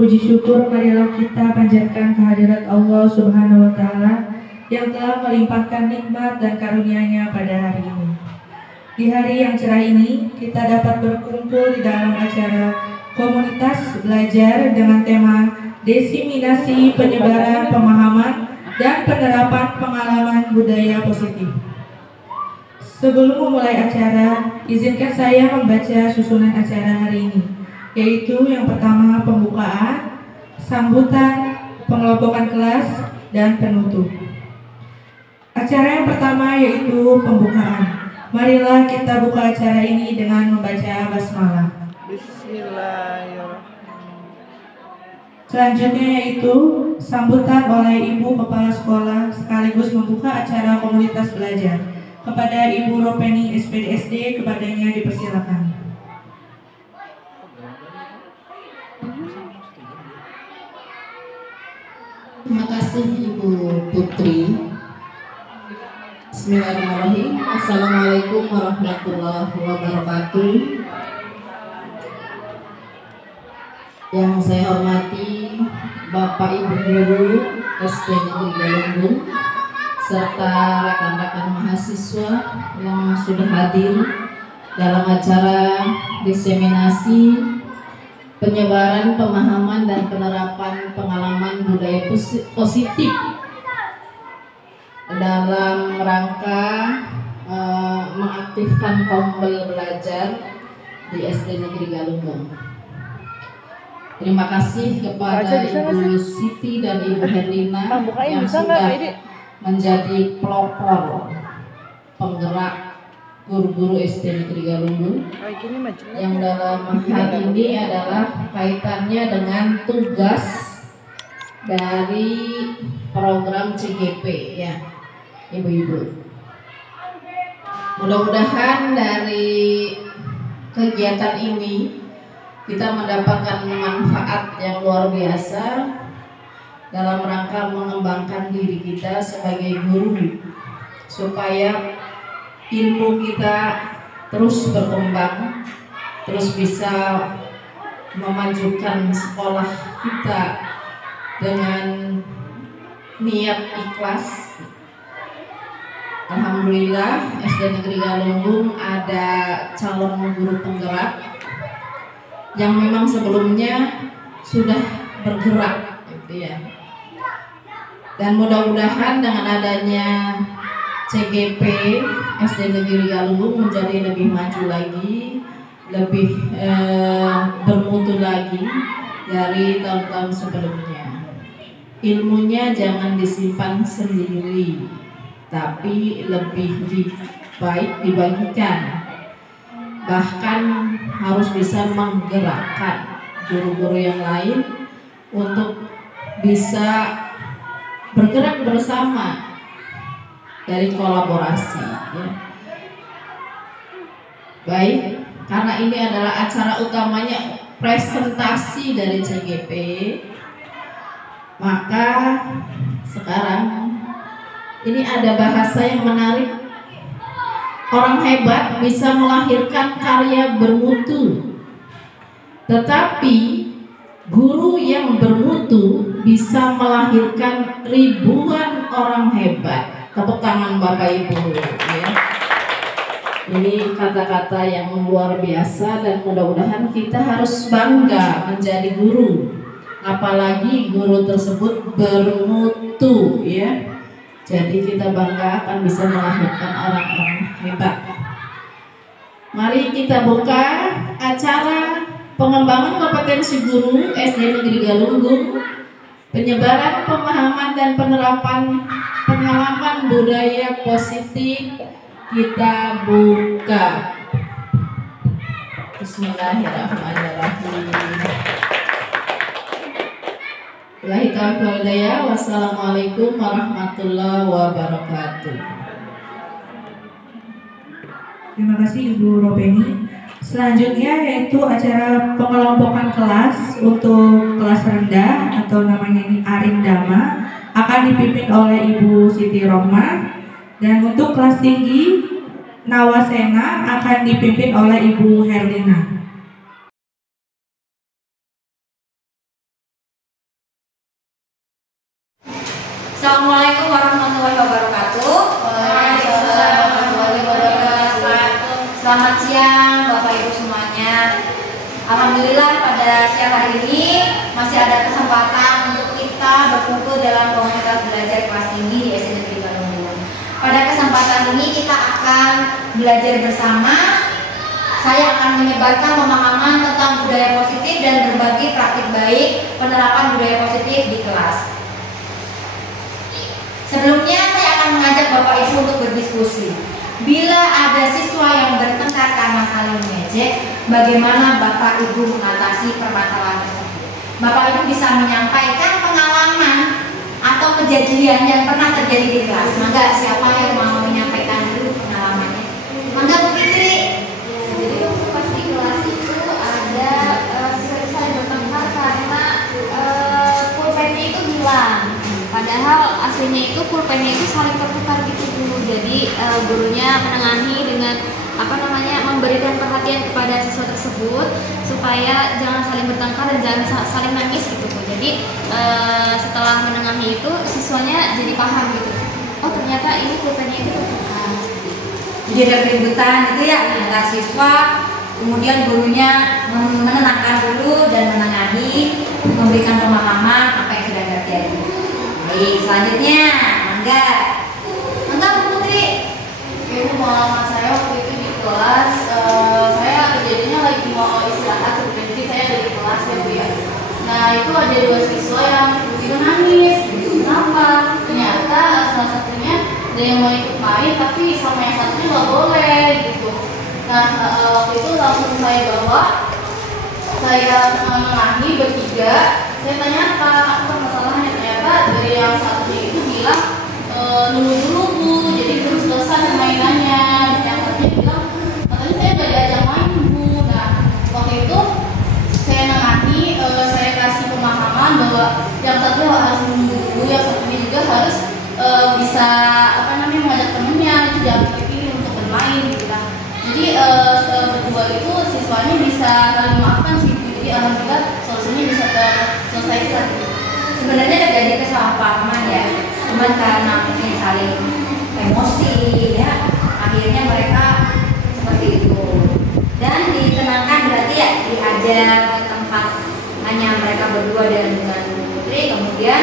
Puji syukur marilah kita panjatkan kehadirat Allah Subhanahu wa Ta'ala yang telah melimpahkan nikmat dan karunia-Nya pada hari ini. Di hari yang cerah ini, kita dapat berkumpul di dalam acara komunitas belajar dengan tema Diseminasi Penyebaran Pemahaman dan Penerapan Pengalaman Budaya Positif. Sebelum memulai acara, izinkan saya membaca susunan acara hari ini, yaitu yang pertama pembukaan, sambutan, pengelompokan kelas, dan penutup. Acara yang pertama yaitu pembukaan. Marilah kita buka acara ini dengan membaca basmalah. Bismillahirrahmanirrahim. Selanjutnya yaitu sambutan oleh Ibu Kepala Sekolah sekaligus membuka acara komunitas belajar. Kepada Ibu Ropeni SPDSD, kepadanya dipersilakan. Terima kasih Ibu Putri. Bismillahirrahmanirrahim. Assalamualaikum warahmatullahi wabarakatuh. Yang saya hormati Bapak Ibu Guru SD Negeri Galunggung serta rekan-rekan mahasiswa yang sudah hadir dalam acara diseminasi penyebaran pemahaman dan penerapan pengalaman budaya positif dalam rangka mengaktifkan kaum belajar di SD Negeri Galunggung. Terima kasih kepada Ibu Siti dan Ibu Herlina yang sudah menjadi pelopor penggerak guru-guru SD Negeri Galunggung yang dalam hal ini adalah kaitannya dengan tugas dari program CGP ya Ibu-ibu. Mudah-mudahan dari kegiatan ini kita mendapatkan manfaat yang luar biasa dalam rangka mengembangkan diri kita sebagai guru supaya ilmu kita terus berkembang, terus bisa memajukan sekolah kita dengan niat ikhlas. Alhamdulillah SD Negeri Galunggung ada calon guru penggerak yang memang sebelumnya sudah bergerak gitu ya. Dan mudah-mudahan dengan adanya CGP SD Negeri Galunggung menjadi lebih maju lagi, lebih bermutu lagi dari tahun-tahun sebelumnya. Ilmunya jangan disimpan sendiri, tapi lebih baik dibagikan. Bahkan harus bisa menggerakkan guru-guru yang lain untuk bisa bergerak bersama dari kolaborasi ya. Baik, karena ini adalah acara utamanya presentasi dari CGP, maka sekarang ini ada bahasa yang menarik. Orang hebat bisa melahirkan karya bermutu, tetapi guru yang bermutu bisa melahirkan ribuan orang hebat. Tepuk tangan Bapak Ibu ya. Ini kata-kata yang luar biasa dan mudah-mudahan kita harus bangga menjadi guru. Apalagi guru tersebut bermutu ya. Jadi kita bangga akan bisa melahirkan orang-orang hebat. Mari kita buka acara pengembangan kompetensi guru SD Negeri Galunggung, penyebaran pemahaman dan penerapan pengalaman budaya positif. Kita buka. Bismillahirrahmanirrahim. Wassalamualaikum warahmatullahi wabarakatuh. Terima kasih Ibu Ropeni. Selanjutnya yaitu acara pengelompokan kelas untuk kelas rendah atau namanya ini Arindama akan dipimpin oleh Ibu Siti Rohmah, dan untuk kelas tinggi Nawasena akan dipimpin oleh Ibu Herlina. Assalamualaikum warahmatullahi wabarakatuh. Waalaikumsalam warahmatullahi wabarakatuh. Selamat siang Bapak Ibu semuanya. Alhamdulillah pada siang hari ini masih ada kesempatan untuk kita berkumpul dalam komunitas belajar kelas tinggi di SD Negeri Galunggung. Pada kesempatan ini kita akan belajar bersama. Saya akan menyebarkan pemahaman tentang budaya positif dan berbagi praktik baik penerapan budaya positif di kelas. Sebelumnya saya akan mengajak Bapak Ibu untuk berdiskusi. Bila ada siswa yang bertengkar karena saling mengejek, bagaimana Bapak Ibu mengatasi permasalahan tersebut? Bapak Ibu bisa menyampaikan pengalaman atau kejadian yang pernah terjadi di kelas. Mangga, siapa yang mau menyampaikan dulu pengalamannya? Mangga Bu Fitri. Jadi waktu pas di kelas itu ada saling bertengkar karena pulpennya itu hilang. Padahal aslinya itu pulpennya itu saling tertukar gitu dulu. Jadi gurunya menengahi dengan memberikan perhatian kepada siswa tersebut supaya jangan saling bertengkar dan jangan saling nangis gitu. Jadi setelah menengahi itu siswanya jadi paham gitu. Oh ternyata ini pulpennya itu tertukar. Jadi ada keributan gitu ya antara siswa, kemudian gurunya menenangkan dulu dan menengahi, memberikan pemahaman apa yang sudah terjadi. Baik, selanjutnya, Mangga Bu Putri. Itu pengalaman saya waktu itu di kelas, saya kejadiannya lagi mau istirahat, jadi saya ada di kelas ya Bu ya. Nah itu ada dua siswa yang tiba-tiba nangis. Kenapa? Ternyata salah satunya ada yang mau ikut main, tapi sama yang satunya nggak boleh gitu. Nah waktu itu langsung saya bawa, saya menengahi bertiga. Saya tanya apa masalahnya, ternyata dari yang satunya itu bilang nunggu dulu Bu, jadi belum selesai mainannya. Yang satunya bilang katanya saya nggak diajak main Bu. Nah waktu itu saya nengahi, saya kasih pemahaman bahwa yang satunya harus nunggu dulu, yang satunya juga harus bisa mengajak temennya, itu jangan pilih untuk bermain gitu kan. Jadi berdua itu siswanya bisa saling memaafkan sih Bu. Jadi alhamdulillah solusinya bisa terselesaikan. Sebenarnya terjadi kesalahpahaman ya, cuman karena mungkin saling emosi ya, akhirnya mereka seperti itu. Dan ditenangkan berarti ya, diajak ke tempat hanya mereka berdua dan dengan Putri, kemudian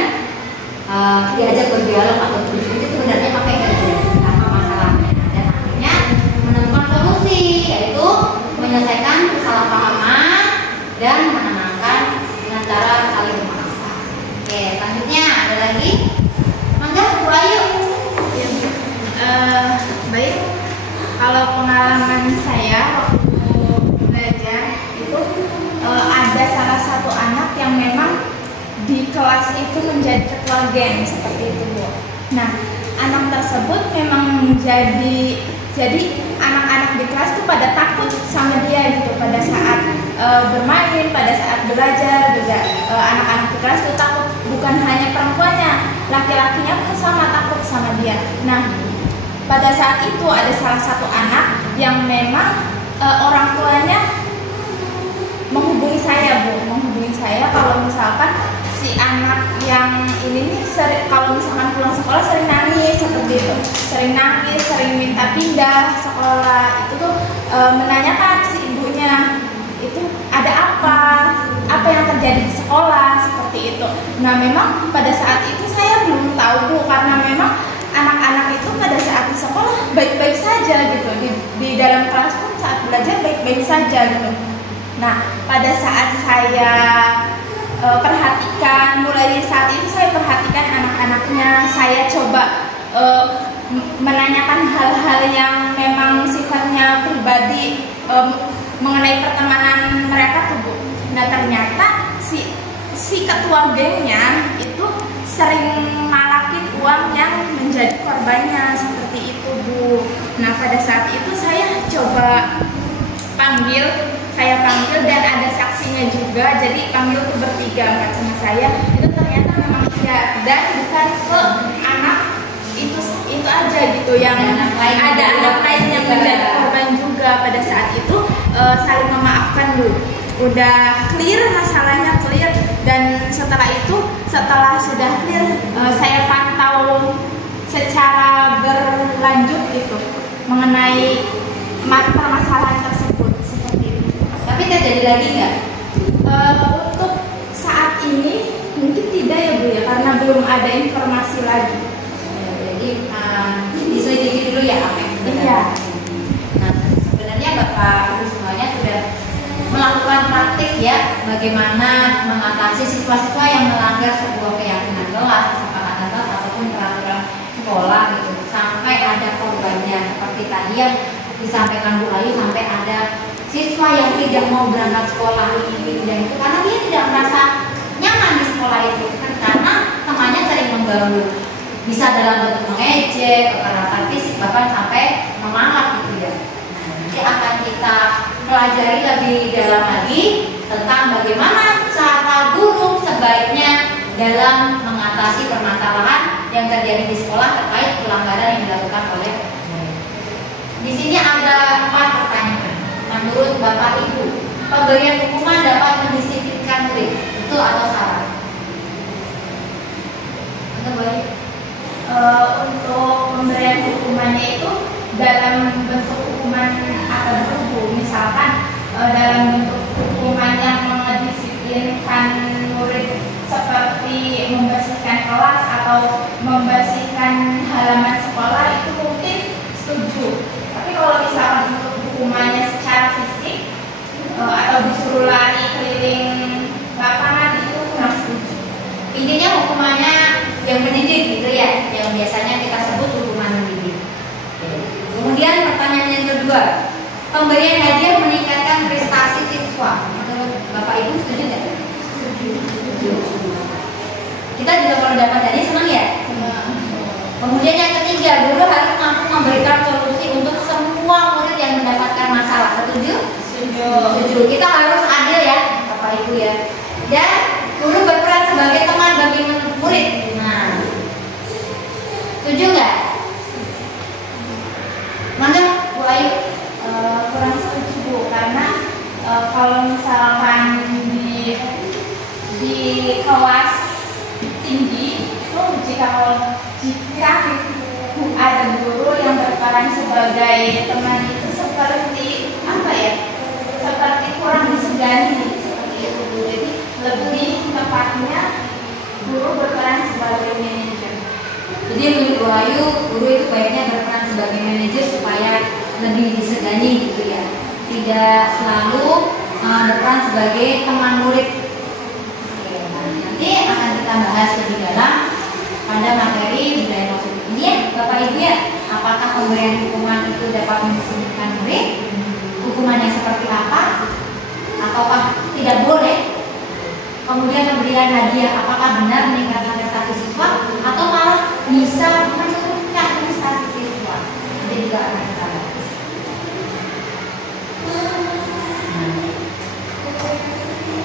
diajak berdialog atau berdiskusi sebenarnya apa yang terjadi apa masalahnya, dan akhirnya menemukan solusi, yaitu menyelesaikan kesalahpahaman dan menenangkan dengan cara saling memaafkan. Oke, selanjutnya ada lagi. Mangga Bu Ayu. Baik, kalau pengalaman saya waktu belajar itu ada salah satu anak yang memang di kelas itu menjadi ketua geng seperti itu Bu. Nah, anak tersebut memang jadi anak-anak di kelas itu pada takut sama dia gitu pada saat bermain, pada saat belajar juga anak-anak di kelas itu takut, bukan hanya perempuannya, laki-lakinya pun sama takut sama dia. Nah, pada saat itu ada salah satu anak yang memang orang tuanya menghubungi saya kalau misalkan si anak yang ini nih kalau misalkan pulang sekolah sering nangis seperti itu, sering minta pindah sekolah. Itu tuh menanyakan si ibunya itu ada apa yang terjadi di sekolah seperti itu. Nah memang pada saat itu saya belum tahu Bu, karena memang anak-anak itu pada saat di sekolah baik-baik saja gitu, di dalam kelas pun saat belajar baik-baik saja gitu. Nah pada saat saya perhatikan, mulai dari saat itu saya perhatikan anak-anaknya, saya coba menanyakan hal-hal yang memang sifatnya pribadi mengenai pertemanan mereka tuh Bu. Nah ternyata si ketua gengnya itu sering malakin uang yang menjadi korbannya seperti itu Bu. Nah pada saat itu saya coba panggil dan ada saksinya juga, jadi panggil tuh bertiga sama saya. Itu ternyata memang iya, dan bukan ke anak itu aja gitu, yang ada anak lain yang menjadi korban juga. Pada saat itu saling memaafkan Bu, udah clear, masalahnya clear. Dan setelah itu, setelah sudah clear, saya pantau mengenai permasalahan tersebut seperti itu. Tapi terjadi lagi nggak? Untuk saat ini mungkin tidak ya Bu ya, karena belum ada informasi lagi. Jadi diselidiki dulu ya apa yang sebenarnya. Iya. Nah, sebenarnya Bapak Ibu semuanya sudah melakukan praktik ya bagaimana mengatasi siswa-siswa yang melanggar sebuah keyakinan kelas, kesepakatan kelas ataupun peraturan sekolah gitu, sampai ada korbannya seperti tadi yang disampaikan Bu Ayu, sampai ada siswa yang tidak mau berangkat sekolah ini dan itu karena dia tidak merasa nyaman di sekolah itu kan, karena temannya sering mengganggu, bisa dalam bentuk mengejek, kekerasan fisik, bahkan sampai memalak gitu ya. Nah, nanti akan kita pelajari lebih dalam lagi tentang bagaimana cara guru sebaiknya dalam mengatasi permasalahan yang terjadi di sekolah terkait pelanggaran yang dilakukan oleh murid. Di sini ada 4 pertanyaan. Menurut Bapak Ibu, pemberian hukuman dapat mendisiplinkan murid, betul atau salah? Untuk pemberian hukumannya itu dalam bentuk hukuman apa dulu, misalkan dalam bentuk hukuman yang mendisiplinkan murid seperti membersihkan kelas atau membersihkan halaman sekolah, itu mungkin setuju. Tapi kalau misalkan untuk hukumannya secara fisik atau disuruh lari keliling lapangan, itu kurang setuju. Intinya hukumannya yang mendidik gitu ya, yang biasanya kita sebut hukuman mendidik. Kemudian pertanyaan yang kedua, pemberian hadiah meningkatkan prestasi siswa. Menurut Bapak Ibu setuju nggak? Setuju. Kita juga kalau dapat hadiah senang ya. Kemudian yang ketiga, guru harus mampu memberikan solusi untuk semua murid yang mendapatkan masalah. Setuju? Setuju. Kita harus adil ya, Bapak Ibu ya. Dan guru berperan sebagai teman bagi murid. Nah, setuju nggak? Mana Bu Ayu? Kurang setuju Bu, karena kalau misalkan di kelas tinggi itu jika ada guru yang berperan sebagai teman, itu seperti apa ya? Seperti kurang disegani seperti itu Bu. Jadi lebih tepatnya guru berperan sebagai manajer. Jadi menurut Bu Ayu, guru itu baiknya berperan sebagai manajer supaya lebih disegani gitu ya. Tidak selalu berperan sebagai teman murid. Oke, nah, nanti akan kita bahas lebih dalam pada materi budaya positif ini ya, Bapak Ibu ya. Apakah pemberian hukuman itu dapat mendisiplinkan murid? Hukumannya seperti apa? Ataukah tidak boleh? Kemudian pemberian hadiah apakah benar meningkatkan prestasi siswa atau malah bisa menurunkan prestasi siswa? Nanti juga akan kita bahas.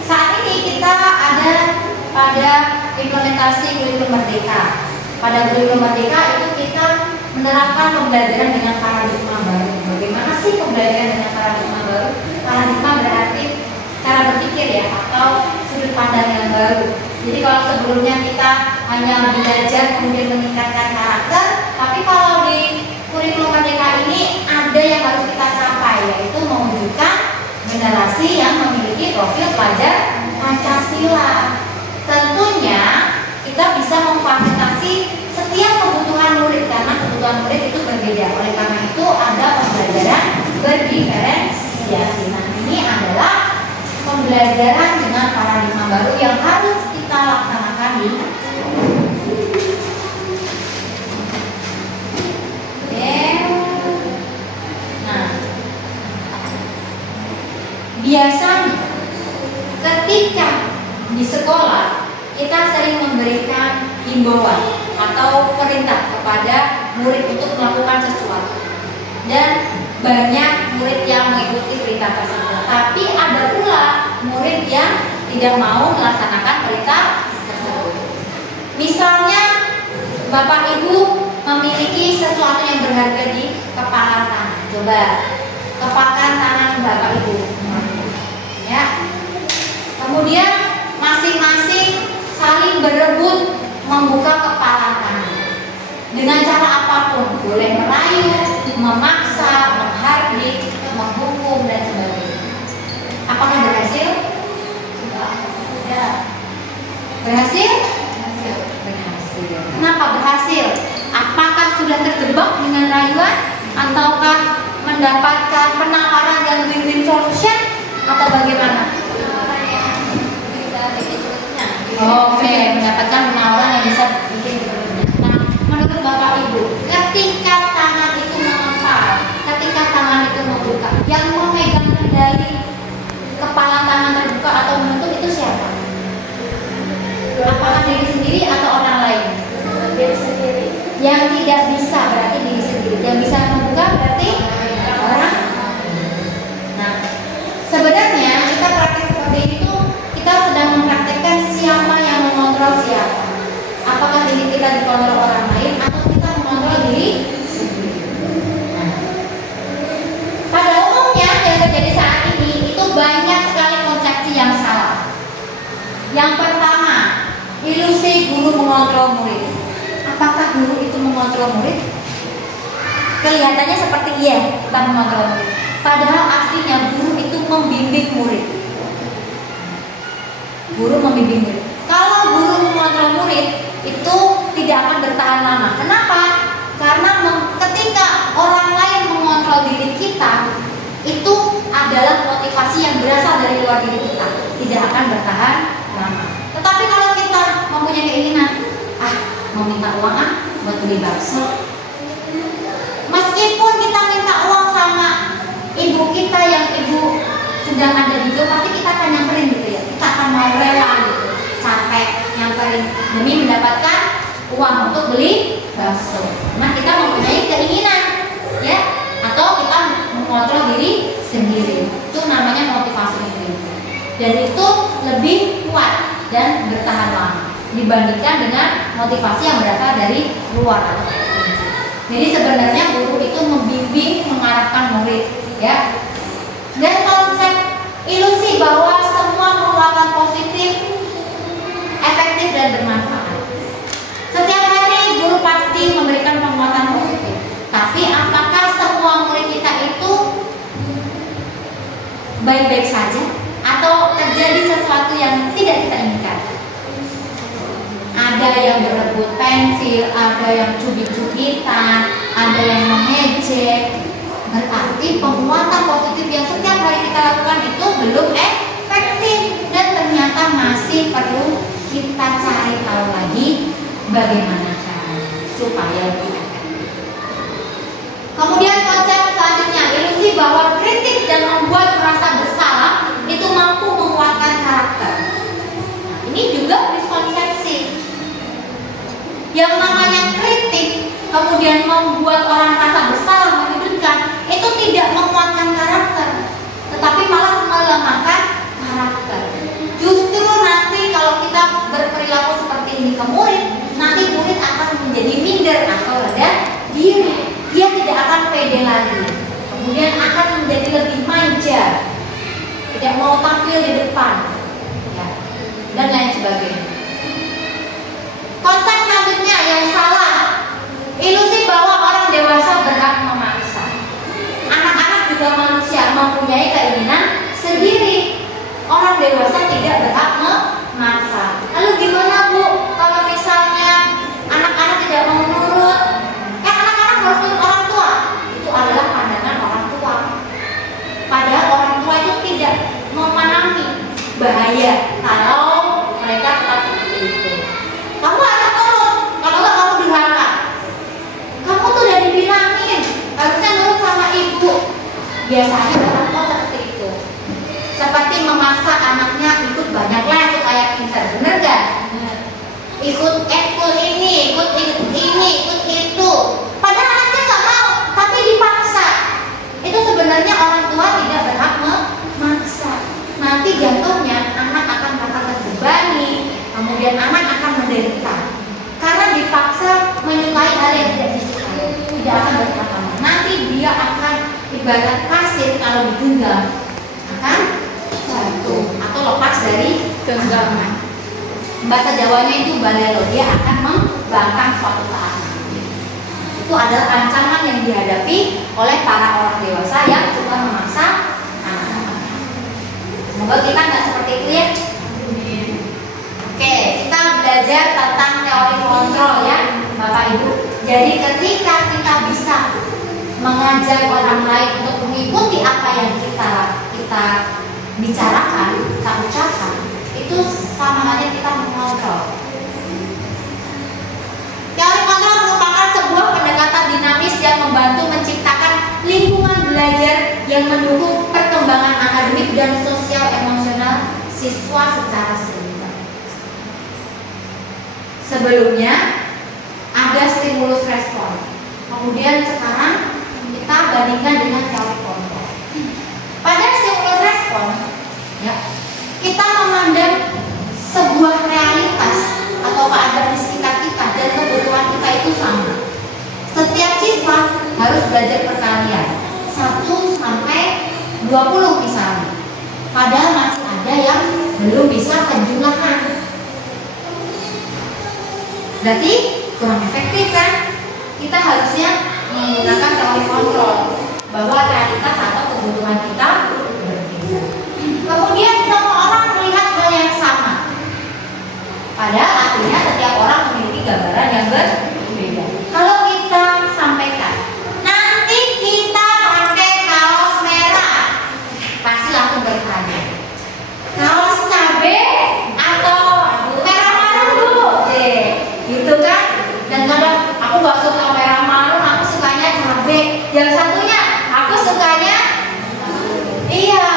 Saat ini kita ada pada implementasi kurikulum merdeka. Pada kurikulum merdeka itu kita menerapkan pembelajaran dengan paradigma baru. Bagaimana sih pembelajaran dengan paradigma baru? Paradigma berarti cara berpikir ya, atau sudut pandang yang baru. Jadi kalau sebelumnya kita hanya belajar kemudian meningkatkan karakter, tapi kalau di kurikulum merdeka ini ada yang harus kita capai, yaitu mewujudkan generasi yang memiliki profil pelajar Pancasila. Tentunya kita bisa memfasilitasi setiap kebutuhan murid karena kebutuhan murid itu berbeda. Oleh karena itu ada pembelajaran berdiferensiasi. Nah, ini adalah pembelajaran dengan paradigma baru yang harus kita laksanakan di Nah, biasanya ketika di sekolah kita sering memberikan himbauan atau perintah kepada murid untuk melakukan sesuatu, dan banyak murid yang mengikuti perintah tersebut. Tapi ada pula murid yang tidak mau melaksanakan perintah tersebut. Misalnya Bapak Ibu memiliki sesuatu yang berharga di kepala tangan. Coba kepalkan tangan Bapak Ibu. Ya. Kemudian masing-masing saling berebut membuka kepala tangan. Dengan cara apapun, boleh merayu, memaksa, menghardik, menghukum dan sebagainya. Apakah berhasil? Ya. Berhasil? Berhasil. Kenapa berhasil? Apakah sudah terjebak dengan rayuan ataukah mendapatkan penawaran yang win-win solution atau bagaimana? Oke, mendapatkan penawaran yang bisa bikin berikutnya. Nah, menurut Bapak Ibu, ketika tangan itu mengepal, ketika tangan itu membuka, yang memegang kendali kepala tangan terbuka atau menutup itu siapa? Apakah diri sendiri atau orang lain? Diri sendiri. Yang tidak bisa berarti diri sendiri. Yang bisa membuka berarti orang. Nah, sebenarnya kita praktek seperti ini tuh kita sedang mempraktekkan siapa yang mengontrol siapa. Apakah diri kita dikontrol orang lain atau kita mengontrol diri sendiri? Nah, pada umumnya yang terjadi saat ini itu banyak sekali konsepsi yang salah. Yang pertama, ilusi guru mengontrol murid. Apakah guru itu mengontrol murid? Kelihatannya seperti iya, kita mengontrol murid. Padahal aslinya guru itu membimbing murid. Guru membimbing murid. Kalau guru mengontrol murid itu tidak akan bertahan lama. Kenapa? Karena ketika orang lain mengontrol diri kita, itu adalah motivasi yang berasal dari luar diri kita, tidak akan bertahan lama. Tetapi kalau kita mempunyai keinginan, mau minta uang buat beli bakso, meskipun kita minta uang sama ibu kita yang ibu sedang ada di jauh, pasti kita akan nyamperin gitu ya. Kita akan mau rela gitu, capek nyamperin demi mendapatkan uang untuk beli bakso. Nah, kita mempunyai keinginan ya, atau kita mengontrol diri sendiri. Itu namanya motivasi intrinsik. Dan itu lebih kuat dan bertahan lama dibandingkan dengan motivasi yang berasal dari luar atau ekstrinsi. Jadi sebenarnya guru itu membimbing, mengarahkan murid, ya. Dan konsep ilusi bahwa semua penguatan positif, efektif dan bermanfaat. Setiap hari guru pasti memberikan penguatan positif. Tapi apakah semua murid kita itu baik-baik saja atau terjadi sesuatu yang tidak kita inginkan? Ada yang berebut pensil, ada yang cubit-cubitan, ada yang mengejek. Berarti penguatan positif yang setiap hari kita lakukan itu belum efektif dan ternyata masih perlu kita cari tahu lagi bagaimana caranya supaya lebih efektif. Kemudian konsep selanjutnya, ilusi bahwa kritik dan membuat merasa bersalah itu mampu menguatkan karakter. Nah, ini juga miskonsepsi. Yang namanya kritik kemudian membuat orang merasa bersalah, menyudutkan, itu tidak menguatkan karakter, tetapi malah melemahkan karakter. Justru nanti kalau kita berperilaku seperti ini ke murid, nanti murid akan menjadi minder atau rendah diri. Dia tidak akan pede lagi, kemudian akan menjadi lebih manja, tidak mau tampil di depan, ya, dan lain sebagainya. Konsep selanjutnya yang salah, ilusi bahwa orang dewasa berhak memaksa. Anak-anak juga manusia, mempunyai keinginan sendiri. Orang dewasa tidak berhak memaksa. Lalu gimana Bu kalau misalnya anak-anak tidak mau nurut? Anak-anak harus nurut orang tua. Itu adalah pandangan orang tua. Padahal orang tua itu tidak memahami bahaya kalau mereka tetap seperti itu. Kamu harus nurut, kalau enggak kamu durhaka. Kamu tuh udah dibilangin harusnya nurut sama ibu. Biasanya orang tua seperti itu, seperti memaksa anaknya ikut banyak les supaya pintar, bener gak? Ikut ekskul ini, ikut ini, ikut itu. Padahal anaknya nggak mau, tapi dipaksa. Itu sebenarnya orang tua tidak berhak memaksa. Nanti jatuhnya anak akan merasa terbebani, kemudian anak akan menderita karena dipaksa menyukai hal yang tidak disukai, tidak akan bertahan lama. Nanti dia akan ibarat pasir kalau digenggam akan jatuh atau lepas dari genggaman. Bahasa Jawanya itu balelo, dia akan membangkang suatu saat. Itu Itu adalah ancaman yang dihadapi oleh para orang dewasa yang suka memaksa anak-anak. Semoga kita nggak seperti itu ya. Oke, kita belajar tentang teori kontrol ya Bapak Ibu. Jadi ketika kita bisa mengajak orang lain untuk mengikuti apa yang kita bicarakan, kita ucapkan, itu sama halnya kita mengontrol. Teori kontrol merupakan sebuah pendekatan dinamis yang membantu menciptakan lingkungan belajar yang mendukung perkembangan akademik dan sosial emosional siswa secara seimbang. Sebelumnya ada stimulus respon. Kemudian sekarang kita bandingkan dengan teori kontrol. Pada stimulus respon, ya, kita memandang sebuah realitas atau keadaan di sekitar kita dan kebutuhan kita itu sama. Setiap siswa harus belajar perkalian 1 sampai 20 misalnya. Padahal masih ada yang belum bisa penjumlahan. Berarti kurang efektif kan? Kita harusnya menggunakan teori kontrol bahwa realitas atau kebutuhan kita berbeda. Kemudian semua orang melihat hal yang sama. Padahal aslinya setiap orang memiliki gambaran yang berbeda. Kalau kita sampaikan, nanti kita pakai kaos merah, pasti langsung bertanya, kaos cabe atau merah marun Bu? Gitu kan? Dan kadang aku gak suka merah marun, aku sukanya cabe. Yang satunya aku sukanya, iya,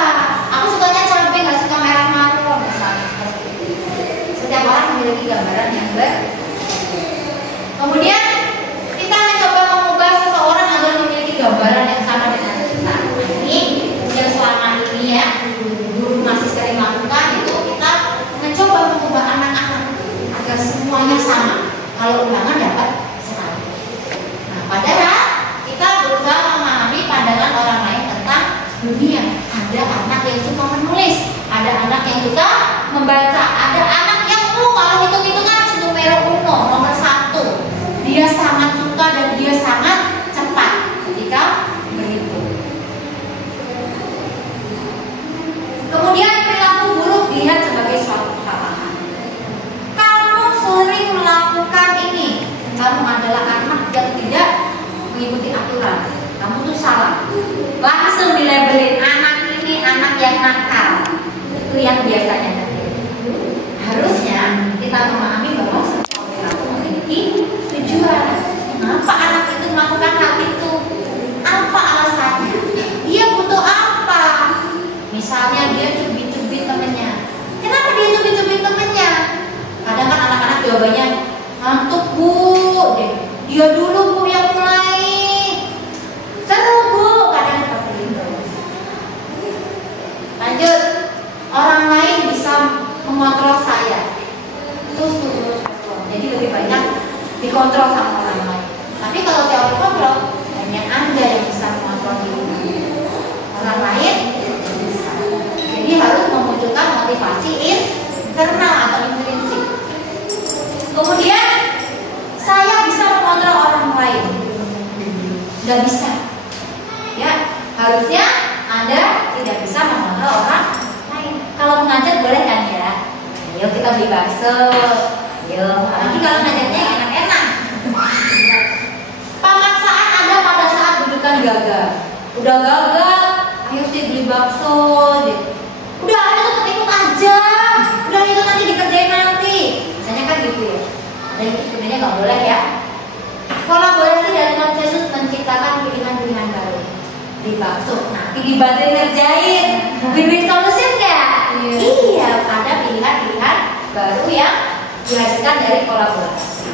aku sukanya cabe, gak suka merah marun. Misalnya setiap orang memiliki gambaran yang berbeda. Kemudian kita mencoba mengubah seseorang agar memiliki gambaran yang sama dengan kita. Ini yang selama ini ya guru masih sering lakukan, itu kita mencoba mengubah anak-anak agar semuanya sama. Kalau ulangan dapat 100. Nah, padahal kita berusaha memahami pandangan orang lain tentang dunia. Ada anak yang suka menulis, ada anak yang suka membaca, ada anak yang kalau hitung-hitungan numero 1, nomor 1. Dia sangat suka dan dia sangat cepat ketika berhitung. Kemudian perilaku buruk dilihat sebagai suatu kesalahan. Kamu sering melakukan ini, kamu adalah anak yang tidak mengikuti aturan, kamu tuh salah. Langsung dilabelin anak ini anak yang nakal. Itu yang biasanya terjadi. Harusnya kita memahami bahwa setiap perilaku memiliki tujuan. Kenapa anak itu melakukan hal itu? Apa alasannya? Dia butuh apa? Misalnya dia cubit-cubit temennya. Kenapa dia cubit-cubit temennya? Kadang kan anak-anak jawabannya ngantuk Bu. Dia dulu Bu yang mulai. Seru Bu. Kadang seperti itu. Lanjut. Orang lain bisa mengontrol saya. Terus. Jadi lebih banyak dikontrol sama orang lain. Tapi kalau teori kontrol, hanya Anda yang bisa mengontrol diri. Orang lain tidak bisa. Jadi harus memunculkan motivasi internal atau intrinsik. Kemudian saya bisa mengontrol orang lain. Tidak bisa. Ya, harusnya Anda tidak bisa mengontrol orang lain. Kalau mengajar boleh kan ya? Ayo kita beli bakso. Ayo, apalagi kalau ngajarnya enak-enak. Pemaksaan ada pada saat dudukan gagal. Udah gagal, ayo sih beli bakso. Udah ayo tuh ikut aja. Udah itu nanti dikerjain nanti. Misalnya kan gitu ya. Ada itu sebenarnya nggak boleh ya. Kolaborasi dan konsensus menciptakan pilihan-pilihan baru. Di bakso, nanti dibantuin ngerjain. Win-win solution nggak? Iya, ada pilihan-pilihan baru yang dihasilkan dari kolaborasi.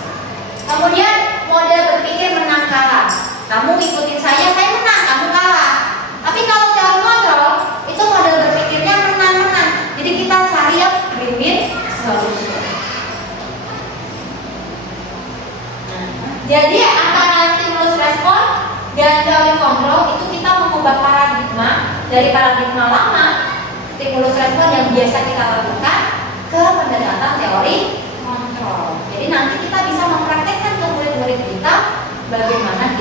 Kemudian model berpikir menang kalah. Kamu ikutin saya menang, kamu kalah. Tapi kalau teori kontrol itu model berpikirnya menang-menang. Jadi kita cari yang win-win solution. Jadi antara stimulus respon dan teori kontrol itu kita mengubah paradigma dari paradigma lama stimulus respon yang biasa kita lakukan ke pendekatan teori kontrol. Jadi nanti kita bisa mempraktekkan ke murid-murid kita bagaimana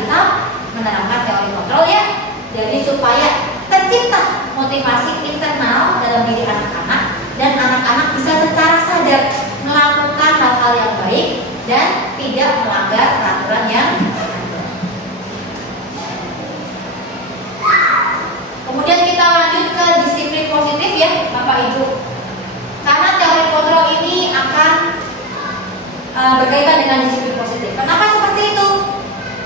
menerapkan teori kontrol ya. Jadi supaya tercipta motivasi internal dalam diri anak-anak dan anak-anak bisa secara sadar melakukan hal-hal yang baik dan tidak melanggar peraturan yang ada. Kemudian kita lanjut ke disiplin positif ya Bapak Ibu. Karena teori kontrol ini akan berkaitan dengan disiplin positif. Kenapa seperti itu?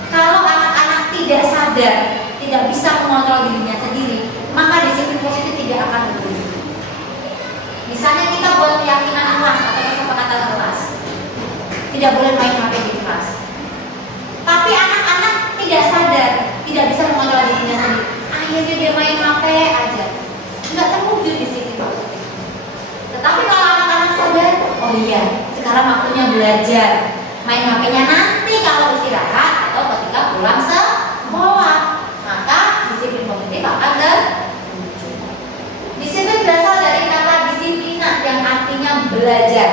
Kalau anak-anak tidak sadar, tidak bisa mengontrol dirinya sendiri, maka disiplin positif tidak akan terwujud. Misalnya kita buat keyakinan kelas atau kesepakatan kelas, tidak boleh main HP di kelas. Tapi anak-anak tidak sadar, tidak bisa mengontrol dirinya sendiri. Akhirnya dia main HP aja, nggak terwujud disiplin positif. Tetapi kalau anak-anak sadar, oh iya, sekarang waktunya belajar, main HP-nya nanti kalau istirahat atau ketika pulang sekolah, maka disiplin positif akan terwujud. Disiplin berasal dari kata disiplina yang artinya belajar,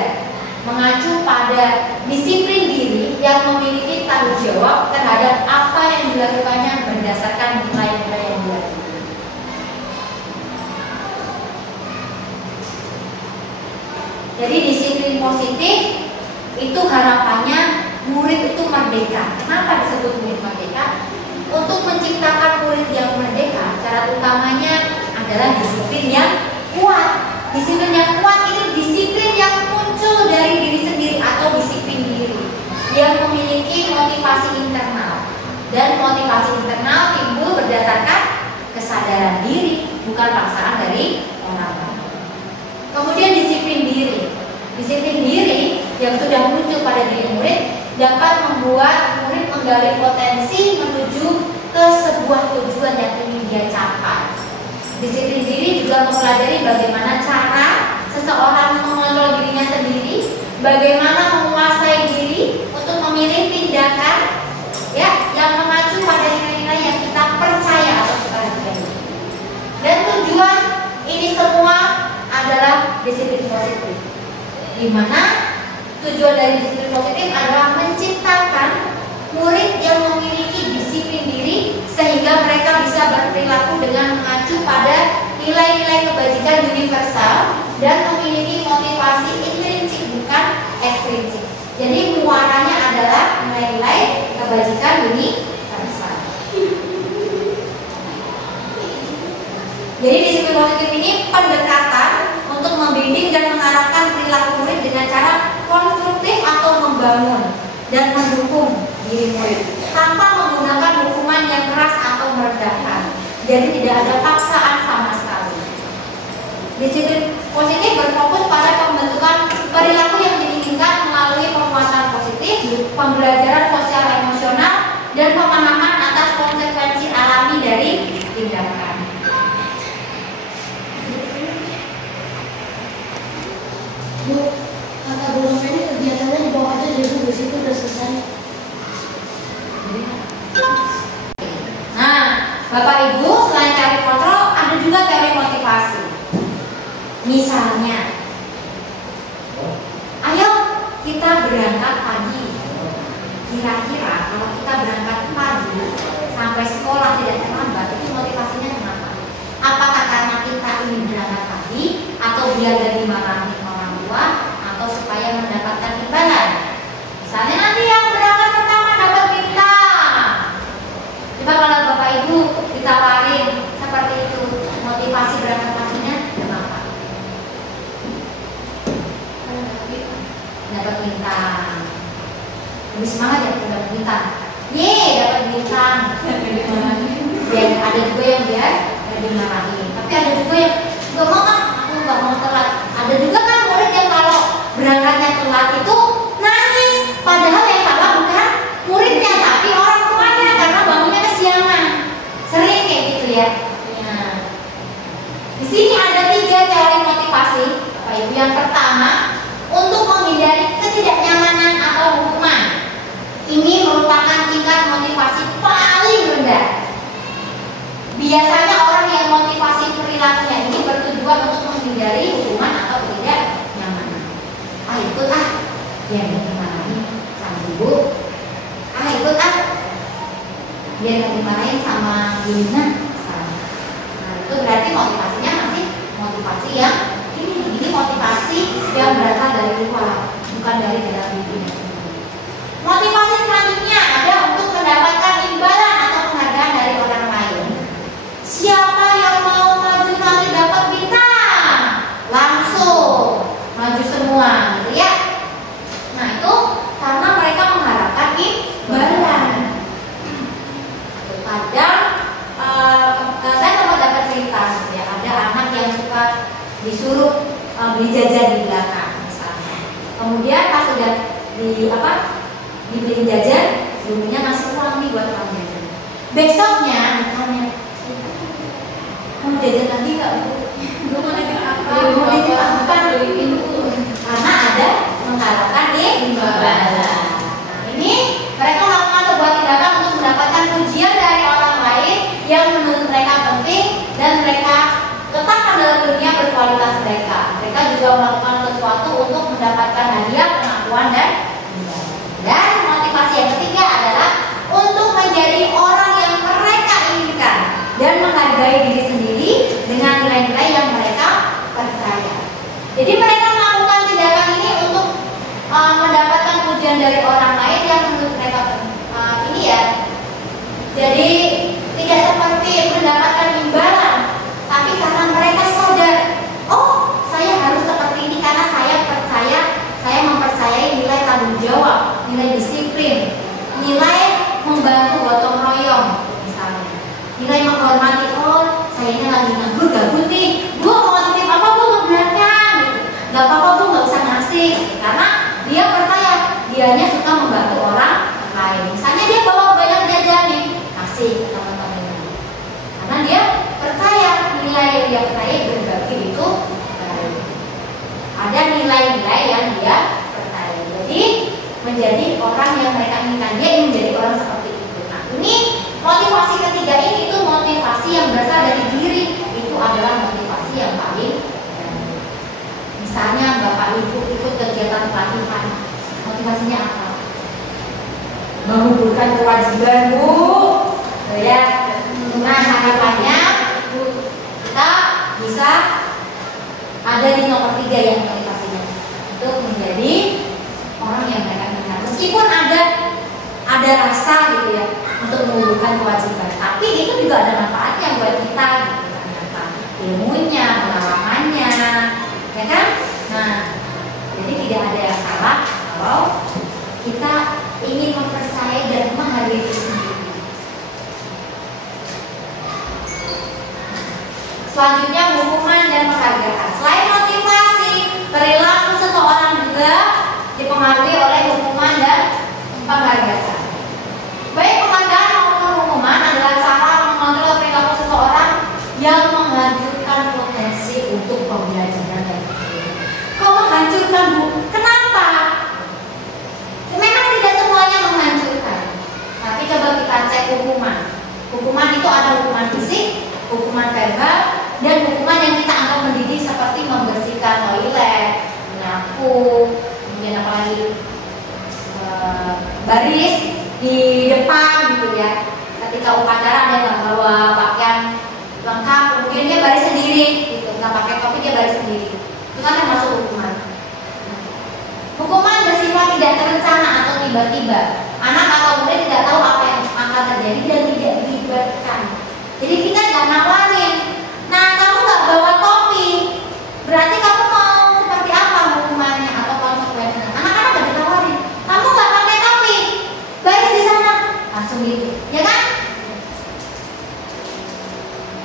mengacu pada disiplin diri yang memiliki tanggung jawab terhadap apa yang dilakukannya berdasarkan nilai-nilai yang diakini. Jadi disiplin positif itu harapannya murid itu merdeka. Kenapa disebut murid merdeka? Untuk menciptakan murid yang merdeka, syarat utamanya adalah disiplin yang kuat. Disiplin yang kuat ini disiplin yang muncul dari diri sendiri atau disiplin diri yang memiliki motivasi internal. Dan motivasi internal timbul berdasarkan kesadaran diri, bukan paksaan dari orang lain. Kemudian disiplin diri. Disiplin diri yang sudah muncul pada diri murid dapat membuat murid menggali potensi menuju ke sebuah tujuan yang ingin dia capai. Disiplin diri juga mempelajari bagaimana cara seseorang mengontrol dirinya sendiri, bagaimana menguasai diri untuk memilih tindakan ya yang mengacu pada nilai-nilai yang kita percaya atau kita hargai. Dan tujuan ini semua adalah disiplin positif, di mana tujuan dari disiplin positif adalah menciptakan murid yang memiliki disiplin diri sehingga mereka bisa berperilaku dengan mengacu pada nilai-nilai kebajikan universal dan memiliki motivasi intrinsik bukan ekstrinsik. Jadi muaranya adalah nilai-nilai kebajikan universal. Jadi disiplin positif ini pendekatan untuk membimbing dan mengarahkan perilaku murid dengan cara konstruktif atau membangun dan mendukung diri murid tanpa menggunakan hukuman yang keras atau merendahkan. Jadi tidak ada paksaan sama sekali. Disiplin positif berfokus pada pembentukan perilaku yang diinginkan melalui penguatan positif, pembelajaran sosial emosional, dan pemahaman atas konsekuensi alami dari tindakan. Bu, kata Bu Nova ini kegiatannya di bawah aja jadi Bu, situ udah selesai. Nah, Bapak Ibu, selain teori kontrol, ada juga teori motivasi. Misalnya, ayo kita berangkat pagi. Kira-kira kalau kita berangkat pagi sampai sekolah tidak terlambat, itu motivasinya kenapa? Apakah karena kita ingin berangkat pagi, atau biar gak dimarahin orang tua, atau supaya mendapatkan imbalan? Misalnya nanti yang berangkat pertama dapat bintang. Coba kalau Bapak Ibu ditawarin seperti itu, motivasi berangkat paginya kenapa? Dapat bintang. Lebih semangat ya dapat bintang. Yeay, dapat bintang. Biar ada juga yang biar dimarahin. Tapi ada juga yang nggak mau kan, aku nggak mau telat. Ada juga kan murid yang kalau berangkatnya telat itu nangis. Padahal yang salah bukan muridnya, tapi orang tuanya karena bangunnya kesiangan. Sering kayak gitu ya. Nah, di sini ada 3 teori motivasi, Bapak Ibu. Yang pertama, untuk menghindari ketidaknyamanan atau hukuman. Ini merupakan tingkat motivasi paling rendah. Biasanya orang yang motivasi perilakunya ini bertujuan untuk menghindari hukuman atau ketidaknyamanan. Ikut biar dimarahin sama ibu. Ikut dia mau dimarahin sama gurunya sama. Nah itu berarti motivasinya masih motivasi yang ini motivasi yang berasal dari luar, bukan dari dalam dirinya. Motivasi selanjutnya ada untuk mendapatkan imbalan atau penghargaan dari orang lain. Siapa yang mau maju nanti dapat bintang, langsung maju semua, gitu ya. Nah itu karena mereka mengharapkan imbalan. Kadang saya sempat dapat cerita, ya ada anak yang suka disuruh beli jajan di belakang misalnya. Kemudian pas sudah dibeli jajan, gurunya ngasih uang nih buat uang jajan. Besoknya ditanya, mau jajan lagi nggak bu? Mau nitip apa? Mau nitip apa? Beliin bu. Karena ada mengharapkan imbalan. Nah ini mereka melakukan sebuah tindakan untuk mendapatkan pujian dari orang lain yang menurut mereka penting dan mereka letakkan dalam dunia berkualitas mereka. Mereka juga melakukan sesuatu untuk mendapatkan hadiah, pengakuan dan imbalan. Dan motivasi yang ketiga adalah untuk menjadi orang yang mereka inginkan dan menghargai diri sendiri dengan nilai-nilai yang mereka percaya. Jadi mereka melakukan tindakan ini untuk mendapatkan pujian dari orang lain yang menurut mereka ini ya. Jadi tidak seperti mendapatkan imbalan, tapi karena mereka sadar, oh saya harus seperti ini karena saya percaya, saya mempercayai nilai tanggung jawab, nilai disiplin, nilai membantu gotong royong misalnya, nilai menghormati. Oh saya ini lagi nganggur gabut nih, bu mau titip apa bu ke belakang gitu. Gak apa-apa bu, gak usah ngasih, karena dia percaya dianya suka membantu orang lain. Misalnya dia bawa banyak jajan nih, kasih ke teman-temannya, karena dia percaya nilai yang dia percaya berbagi itu baik. Ada nilai-nilai yang dia percaya. Jadi menjadi orang yang mereka inginkan, dia ingin menjadi orang seperti itu. Nah ini motivasi ketiga ini itu motivasi yang berasal dari diri, itu adalah motivasi yang paling misalnya bapak ibu ikut kegiatan pelatihan, motivasinya apa? Mengumpulkan kewajiban bu, ya. Nah harapannya kita bisa ada di nomor 3 yang motivasinya untuk menjadi orang yang mereka inginkan. Meskipun ada rasa gitu ya untuk mengumpulkan kewajiban, tapi itu juga ada manfaatnya buat kita, gitu, ternyata ilmunya, pengalamannya, ya kan? Nah, jadi tidak ada yang salah kalau kita ingin mempercayai dan menghargai diri sendiri. Selanjutnya hukuman dan penghargaan. Selain motivasi, perilaku seseorang juga dipengaruhi oleh hukuman dan penghargaan. Baik penghargaan maupun hukuman adalah cara mengontrol perilaku seseorang yang menghancurkan potensi untuk pembelajaran dan kok menghancurkan bu? Kenapa? Memang tidak semuanya menghancurkan, tapi coba kita cek hukuman. Hukuman itu ada hukuman fisik, hukuman verbal, dan hukuman yang kita anggap mendidik seperti membersihkan toilet, menyapu, kemudian apalagi baris di depan gitu ya. Ketika upacara dia nggak bawa pakaian lengkap, kemudian dia baris sendiri, gitu. Nggak pakai topi dia baris sendiri. Itu kan termasuk hukuman. Hukuman bersifat tidak terencana atau tiba-tiba. Anak atau murid tidak tahu apa yang akan terjadi dan tidak dilibatkan. Jadi kita nggak nawarin. Nah kamu nggak bawa topi, berarti kamu mau seperti apa hukumannya atau konsekuensinya? Anak-anak nggak ditawarin. Kamu nggak pakai topi, baris di sana, langsung gitu, ya kan?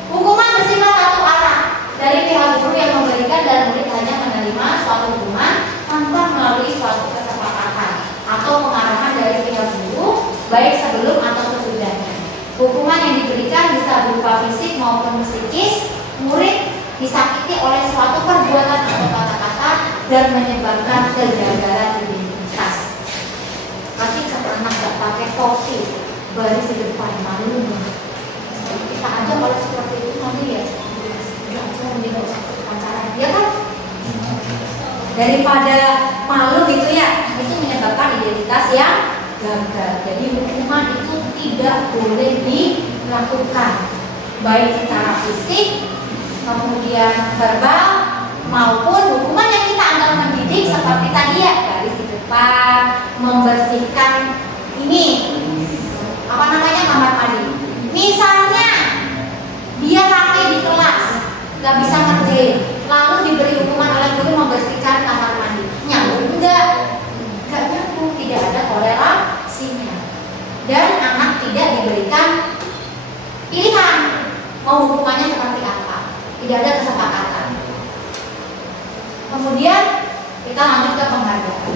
Hukuman bersifat satu arah dari pihak guru yang memberikan dan murid hanya menerima suatu hukuman tanpa melalui suatu kesepakatan atau pengarahan dari pihak guru baik sebelum atau sesudahnya. Hukuman yang diberikan bisa berupa fisik maupun psikis. Murid disakiti oleh suatu perbuatan atau kata-kata dan menyebabkan kegagalan identitas. Tapi kalau anak gak pakai topi, baris di depan malu. Kita aja kalau seperti itu nanti ya, nggak usah pacaran, ya kan? Daripada malu gitu ya, itu menyebabkan identitas yang gagal. Jadi hukuman itu tidak boleh dilakukan, baik secara fisik, kemudian verbal, maupun hubungan yang kita anggap mendidik seperti tadi ya, garis di depan, membersihkan ini kamar mandi. Misalnya dia rapi di kelas, nggak bisa ngerjain, lalu diberi hukuman oleh guru membersihkan kamar mandi, nyambung nggak nyambung, tidak ada korelasinya. Dan anak tidak diberikan pilihan mau hukumannya seperti apa, tidak ada kesepakatan. Kemudian kita lanjut ke penghargaan.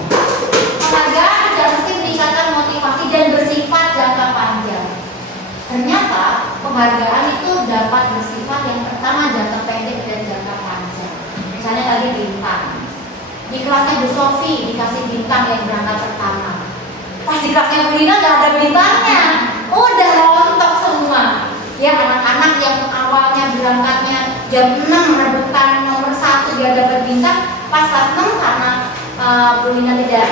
Penghargaan tidak mesti meningkatkan motivasi dan bersifat jangka panjang. Ternyata penghargaan itu dapat bersifat yang pertama jangka pendek dan jangka panjang. Misalnya tadi bintang. Di kelasnya Bu Sofi dikasih bintang yang berangkat pertama. Pas di kelasnya Bu Lina nggak ada bintangnya, udah rontok semua. Ya, anak-anak yang awalnya berangkatnya jam 6 rebutan nomor 1 dia dapat bintang, pas kelas 6 karena Bu Lina tidak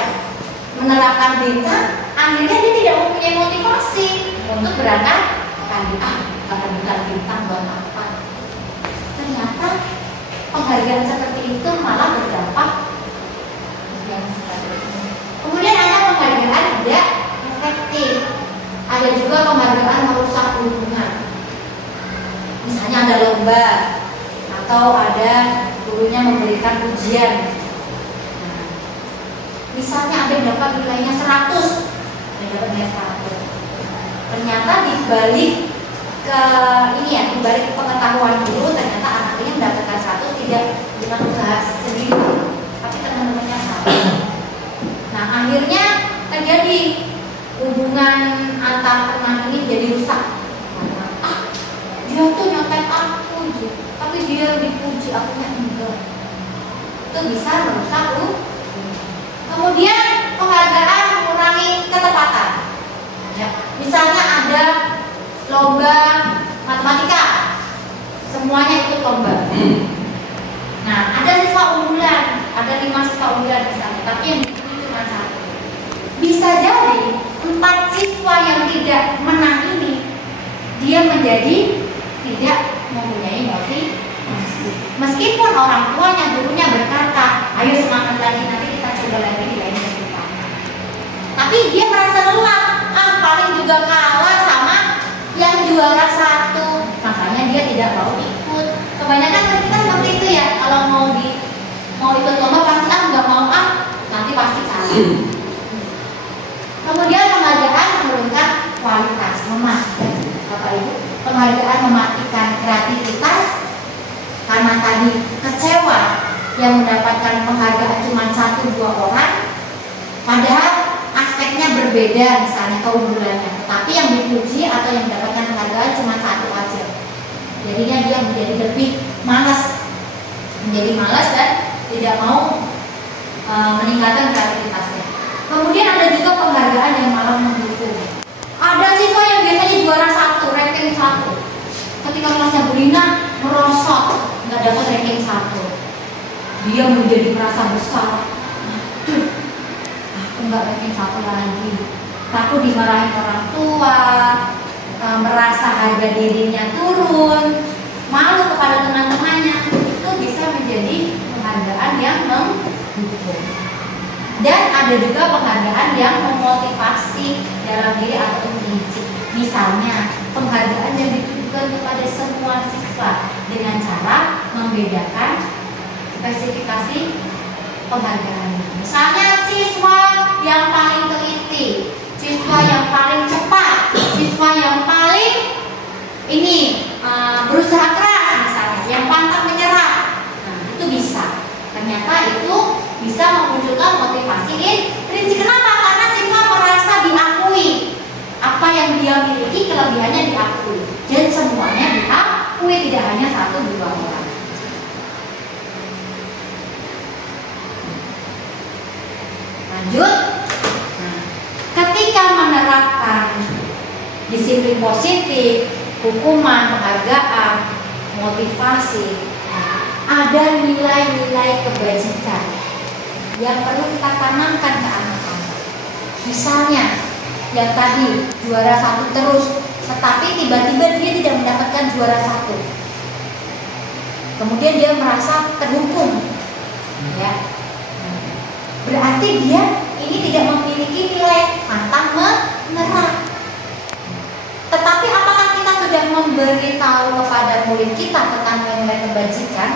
menerapkan bintang, akhirnya dia tidak mempunyai motivasi untuk berangkat pagi. Kalau bintang buat apa? Ternyata penghargaan seperti itu malah berdampak yang selanjutnya. Kemudian ada penghargaan tidak efektif. Ada juga penghargaan merusak hubungan. Misalnya ada lomba atau ada gurunya memberikan ujian. Nah, misalnya ada yang dapat nilainya 100, ternyata dibalik ke ini ya, dibalik pengetahuan guru, ternyata anak ini mendapatkan 100 tidak dengan usaha sendiri, tapi teman-temannya salah. Nah, akhirnya terjadi hubungan antar teman ini jadi rusak. Dia tuh nyontek aku, tapi dia dipuji, akunya enggak. Itu bisa merusak hubungan. Kemudian penghargaan mengurangi ketepatan. Ya, misalnya ada lomba matematika, semuanya ikut lomba. Nah, ada siswa unggulan, ada 5 siswa unggulan misalnya, tapi yang diikuti cuma 1. Bisa jadi 4 siswa yang tidak menang ini, dia menjadi tidak mempunyai motivasi. Meskipun orang tuanya, gurunya berkata, ayo semangat lagi, nanti kita coba lagi di lain kesempatan. Tapi dia merasa lelah, paling juga kalah sama yang juara 1, makanya dia tidak mau ikut. Kebanyakan kita seperti itu ya, kalau mau ikut lomba pasti nggak mau nanti pasti kalah. Kemudian penghargaan menurunkan kualitas, mematikan. Bapak Ibu, penghargaan mematikan kreativitas karena tadi kecewa yang mendapatkan penghargaan cuma 1-2 orang, padahal aspeknya berbeda, misalnya keunggulannya, tapi yang dipuji atau yang mendapatkan penghargaan cuma 1 aja. Jadinya dia menjadi lebih malas, dan tidak mau meningkatkan kreativitasnya. Kemudian ada juga penghargaan yang malah mendukung. Ada siswa yang biasanya juara 1, ranking 1. Ketika kelasnya Bu Lina merosot, nggak dapat ranking 1, dia menjadi merasa besar. Aku nggak ranking 1 lagi. Takut dimarahin orang tua, merasa harga dirinya turun, malu kepada teman-temannya. Itu bisa menjadi penghargaan yang mendukung. Dan ada juga penghargaan yang memotivasi dalam diri atau intrinsic. Misalnya penghargaan yang ditujukan kepada semua siswa dengan cara membedakan spesifikasi penghargaan. Misalnya siswa yang paling teliti, siswa yang paling cepat, siswa yang paling berusaha keras misalnya, yang pantang menyerah. Nah, itu bisa. Ternyata itu bisa memunculkan motivasi intrinsik. Kenapa? Karena siswa merasa diakui. Apa yang dia miliki, kelebihannya diakui. Dan semuanya diakui, tidak hanya 1-2 orang. Lanjut. Nah, ketika menerapkan disiplin positif, hukuman, penghargaan, motivasi, ada nilai-nilai kebajikan yang perlu kita tanamkan ke anak-anak. Misalnya, yang tadi juara 1 terus, tetapi tiba-tiba dia tidak mendapatkan juara 1. Kemudian dia merasa terhukum, ya. Berarti dia ini tidak memiliki nilai pantang menyerah. Tetapi apakah kita sudah memberitahu kepada murid kita tentang nilai kebajikan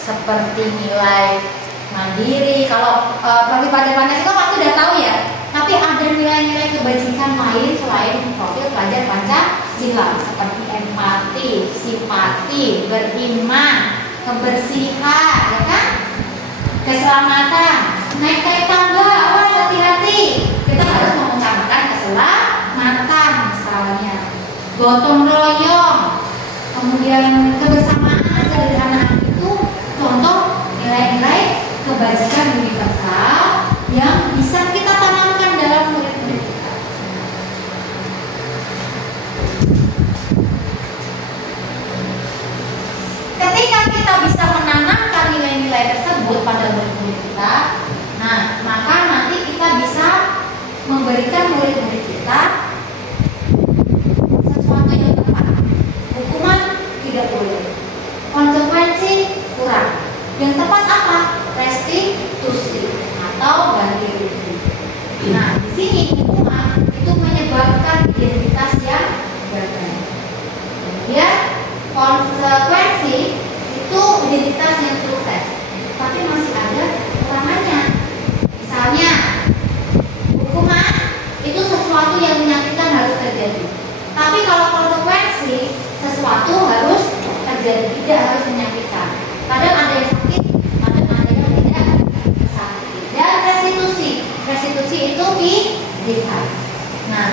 seperti nilai mandiri? Kalau profil pelajar Pancasila pasti sudah tahu ya. Tapi ada nilai-nilai kebajikan lain selain profil pelajar Pancasila seperti empati, simpati, beriman, kebersihan, ya kan? Keselamatan, naik tangga, awas hati-hati. Kita harus mengutamakan keselamatan misalnya. Gotong royong, kemudian kebersamaan, kesederhanaan itu contoh nilai-nilai kebajikan universal yang bisa kita tanamkan dalam murid-murid kita. Ketika kita bisa menanamkan nilai-nilai tersebut pada murid-murid kita, nah maka nanti kita bisa memberikan murid-murid kita sesuatu yang tepat. Hukuman tidak boleh, konsekuensi kurang. Yang tepat apa? Restitusi atau ganti rugi. Nah, di sini hukuman itu menyebabkan identitas yang berbeda. Kemudian konsekuensi itu identitas yang sukses, tapi masih ada kekurangannya. Misalnya, hukuman itu sesuatu yang menyakitkan harus terjadi. Tapi kalau konsekuensi sesuatu harus terjadi, tidak harus menyakitkan. Kadang ada yang sakit, kadang ada yang tidak sakit. Dan restitusi itu pilihan. Nah,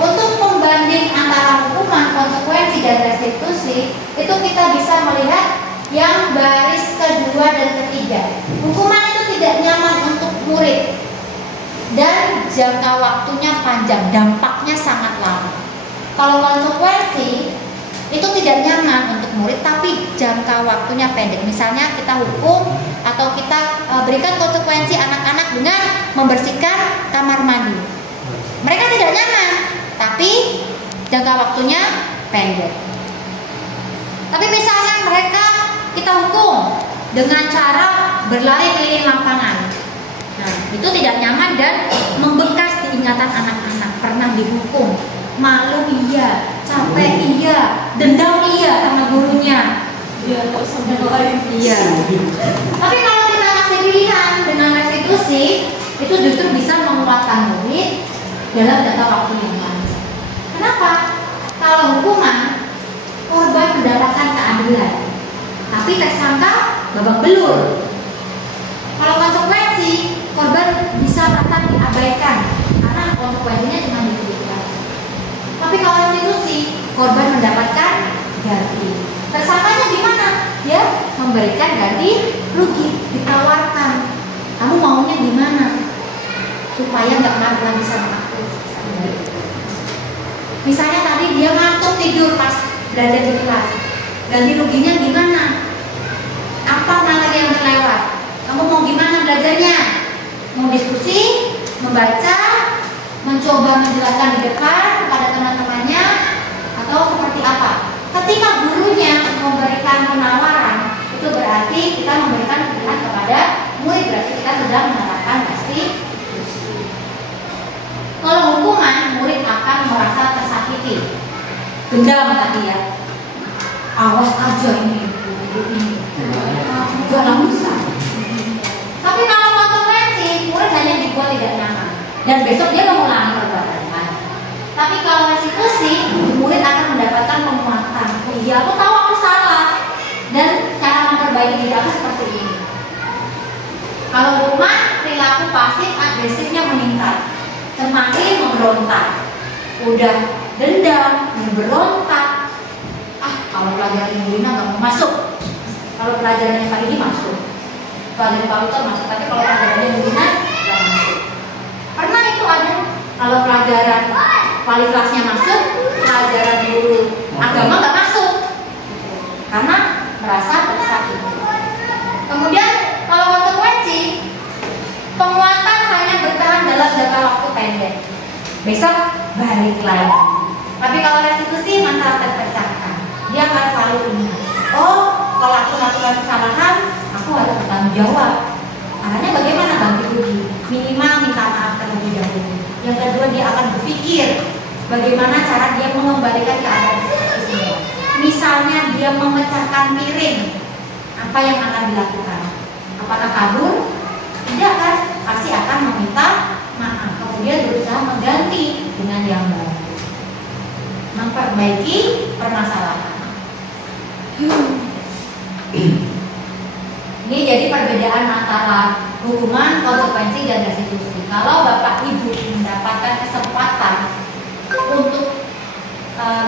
untuk pembanding antara hukuman, konsekuensi, dan restitusi itu kita bisa melihat yang baris kedua dan ketiga. Hukuman itu tidak nyaman untuk murid dan jangka waktunya panjang, dampaknya sangat lama. Kalau konsekuensi itu tidak nyaman untuk murid tapi jangka waktunya pendek. Misalnya kita hukum atau kita berikan konsekuensi anak-anak dengan membersihkan kamar mandi. Mereka tidak nyaman tapi jangka waktunya pendek. Tapi misalnya mereka kita hukum dengan cara berlari keliling lapangan. Nah, itu tidak nyaman dan membekas di ingatan anak-anak. Pernah dihukum, malu iya, capek iya, dendam iya sama gurunya. Iya, kok sampai lain. Iya. Tapi kalau kita kasih pilihan dengan restitusi, itu justru bisa menguatkan murid dalam jangka waktu yang panjang. Kenapa? Kalau hukuman, korban mendapatkan keadilan, tapi tersangka babak belur. Kalau konsekuensi, korban bisa merasa diabaikan karena konsekuensinya cuma diberikan. Tapi kalau restitusi, korban mendapatkan ganti. Tersangkanya gimana? Ya, memberikan ganti rugi, ditawarkan. Kamu maunya gimana? Supaya nggak marah lagi sama aku. Misalnya tadi dia ngantuk tidur pas belajar di kelas. Ganti ruginya gimana? Apa materi yang terlewat? Kamu mau gimana belajarnya? Mau diskusi, membaca, mencoba menjelaskan di depan kepada teman-temannya, atau seperti apa? Ketika gurunya memberikan penawaran, itu berarti kita memberikan pilihan kepada murid, berarti kita sudah menerapkan restitusi. Kalau hukuman, murid akan merasa tersakiti, dendam tadi ya. Awas aja ini, gak bisa. Tapi kalau konsekuensi, murid hanya dibuat tidak nyaman dan besok dia mengulangi perbuatan lagi. Tapi kalau restitusi, murid akan mendapatkan penguatan. Oh iya, aku tahu aku salah dan cara memperbaiki diri aku seperti ini. Kalau hukuman, perilaku pasif agresifnya meningkat, semakin memberontak. Udah dendam, memberontak. Kalau pelajaran Ibu Lina nggak mau masuk, kalau pelajarannya Pak ini masuk, pelajaran Pak Lutar masuk, tapi kalau pelajarannya Ibu Lina nggak masuk. Pernah itu ada, kalau pelajaran wali kelasnya masuk, pelajaran guru agama nggak masuk, karena merasa tersakiti. Kemudian kalau konsekuensi, penguatan hanya bertahan dalam jangka waktu pendek. Besok balik lagi. Tapi kalau restitusi masalah terpecahkan, dia akan selalu ingat, oh kalau aku melakukan kesalahan, aku harus bertanggung jawab. Caranya bagaimana ganti rugi? Minimal minta maaf terlebih dahulu. Yang kedua, dia akan berpikir bagaimana cara dia mengembalikan keadaan seperti semula. Misalnya dia memecahkan piring, apa yang akan dilakukan? Apakah kabur? Tidak kan? Pasti akan meminta maaf. Kemudian berusaha mengganti dengan yang baru, memperbaiki permasalahan. Ini jadi perbedaan antara hukuman, konsekuensi, dan restitusi. Kalau Bapak Ibu mendapatkan kesempatan untuk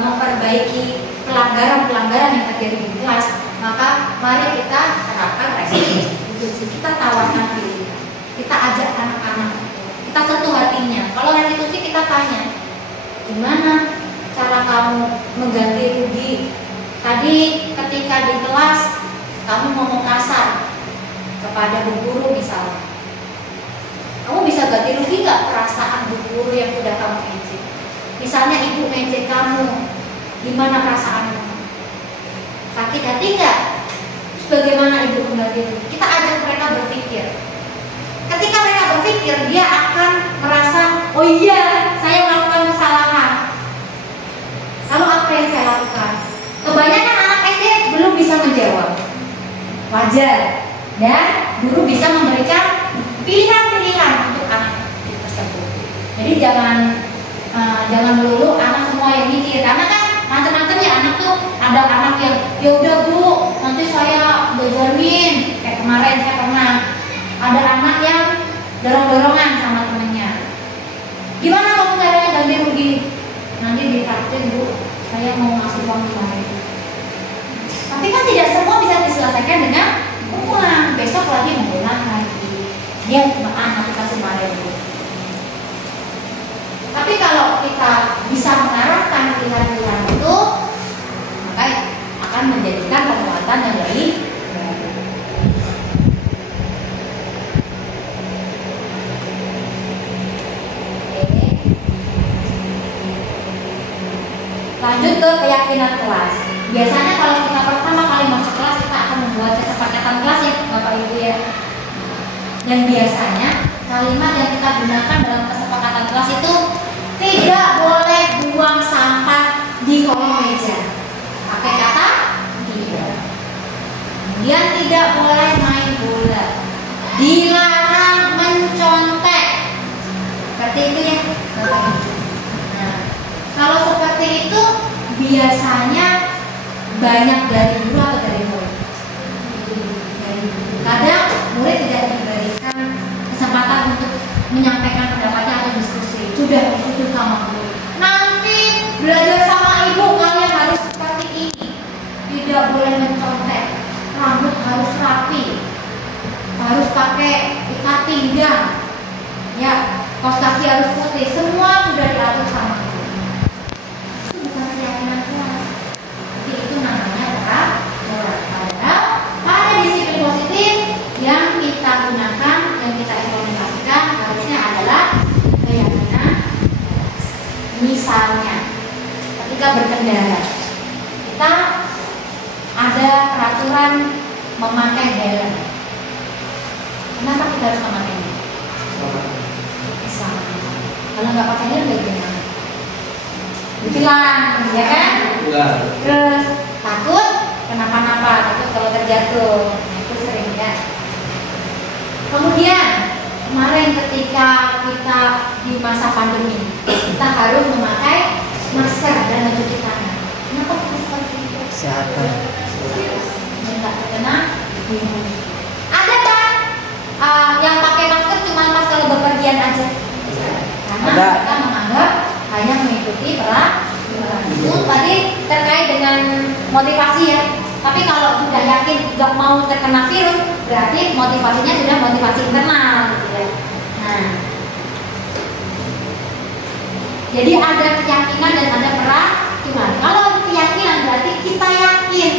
memperbaiki pelanggaran-pelanggaran yang terjadi di kelas, maka mari kita terapkan restitusi. Kita tawarkan diri, kita ajak anak-anak, kita sentuh hatinya. Kalau restitusi kita tanya, gimana cara kamu mengganti rugi? Tadi ketika di kelas kamu ngomong kasar kepada bu guru misalnya, kamu bisa ganti rugi nggak perasaan bu guru yang sudah kamu ejek? Misalnya ibu ngejek kamu, gimana perasaanmu? Sakit hati nggak? Terus bagaimana ibu mengganti rugi? Kita ajak mereka berpikir. Ketika mereka berpikir, dia akan merasa, oh iya, saya melakukan kesalahan. Lalu apa yang saya lakukan? Kebanyakan anak SD belum bisa menjawab. Wajar, dan guru bisa memberikan pilihan-pilihan untuk anak tersebut. Jadi jangan melulu anak semua yang mikir, karena kan macam-macam ya anak tuh. Ada anak yang ya udah bu, nanti saya jajanin. Kayak kemarin saya pernah ada anak yang dorong-dorongan sama temennya. Gimana kamu caranya ganti rugi? Nanti ditraktir bu, saya mau ngasih uang 5.000. Tapi kan tidak semua bisa diselesaikan dengan pulang. Besok lagi mengulang lagi. Dia anak kita 5.000. Tapi kalau kita bisa mengarahkan pilihan-pilihan itu, maka akan menjadikan kekuatan yang baik. Lanjut ke keyakinan kelas. Biasanya kalau kita pertama kali masuk kelas, kita akan membuat kesepakatan kelas ya Bapak Ibu ya. Dan biasanya kalimat yang kita gunakan dalam kesepakatan kelas itu tidak boleh buang sampah di kolong meja. Pakai kata tidak. Kemudian tidak boleh main bola. Dilarang mencontek. Seperti itu ya Bapak Ibu. Nah, kalau seperti itu biasanya banyak dari guru atau dari murid. Kadang murid tidak diberikan kesempatan untuk menyampaikan pendapatnya atau diskusi. Sudah ditutup sama guru. Nanti belajar sama ibu kalian harus seperti ini. Tidak boleh mencontek. Rambut harus rapi. Harus pakai ikat pinggang. Ya, kaos kaki harus putih. Semua sudah diatur sama guru. Itu namanya moral. Padahal pada disiplin positif yang kita gunakan, yang kita implementasikan harusnya adalah keyakinan. Misalnya ketika berkendara, kita ada peraturan memakai helm. Kenapa kita harus memakainya? Selamat. Kalau nggak pakai helm bagaimana? Ditilang, ya kan? Terus takut kenapa-napa, takut kalau terjatuh. Itu sering ya. Kemudian kemarin ketika kita di masa pandemi, kita harus memakai masker dan mencuci tangan. Kenapa harus seperti itu? Kesehatan. Tidak terkena virus. Ada kan yang pakai masker cuma pas kalau bepergian aja? Karena mereka menganggap hanya mengikuti peraturan. Itu tadi terkait dengan motivasi ya. Tapi kalau sudah yakin nggak mau terkena virus, berarti motivasinya sudah motivasi internal, gitu ya. Nah, jadi ada keyakinan dan ada peraturan. Kalau keyakinan berarti kita yakin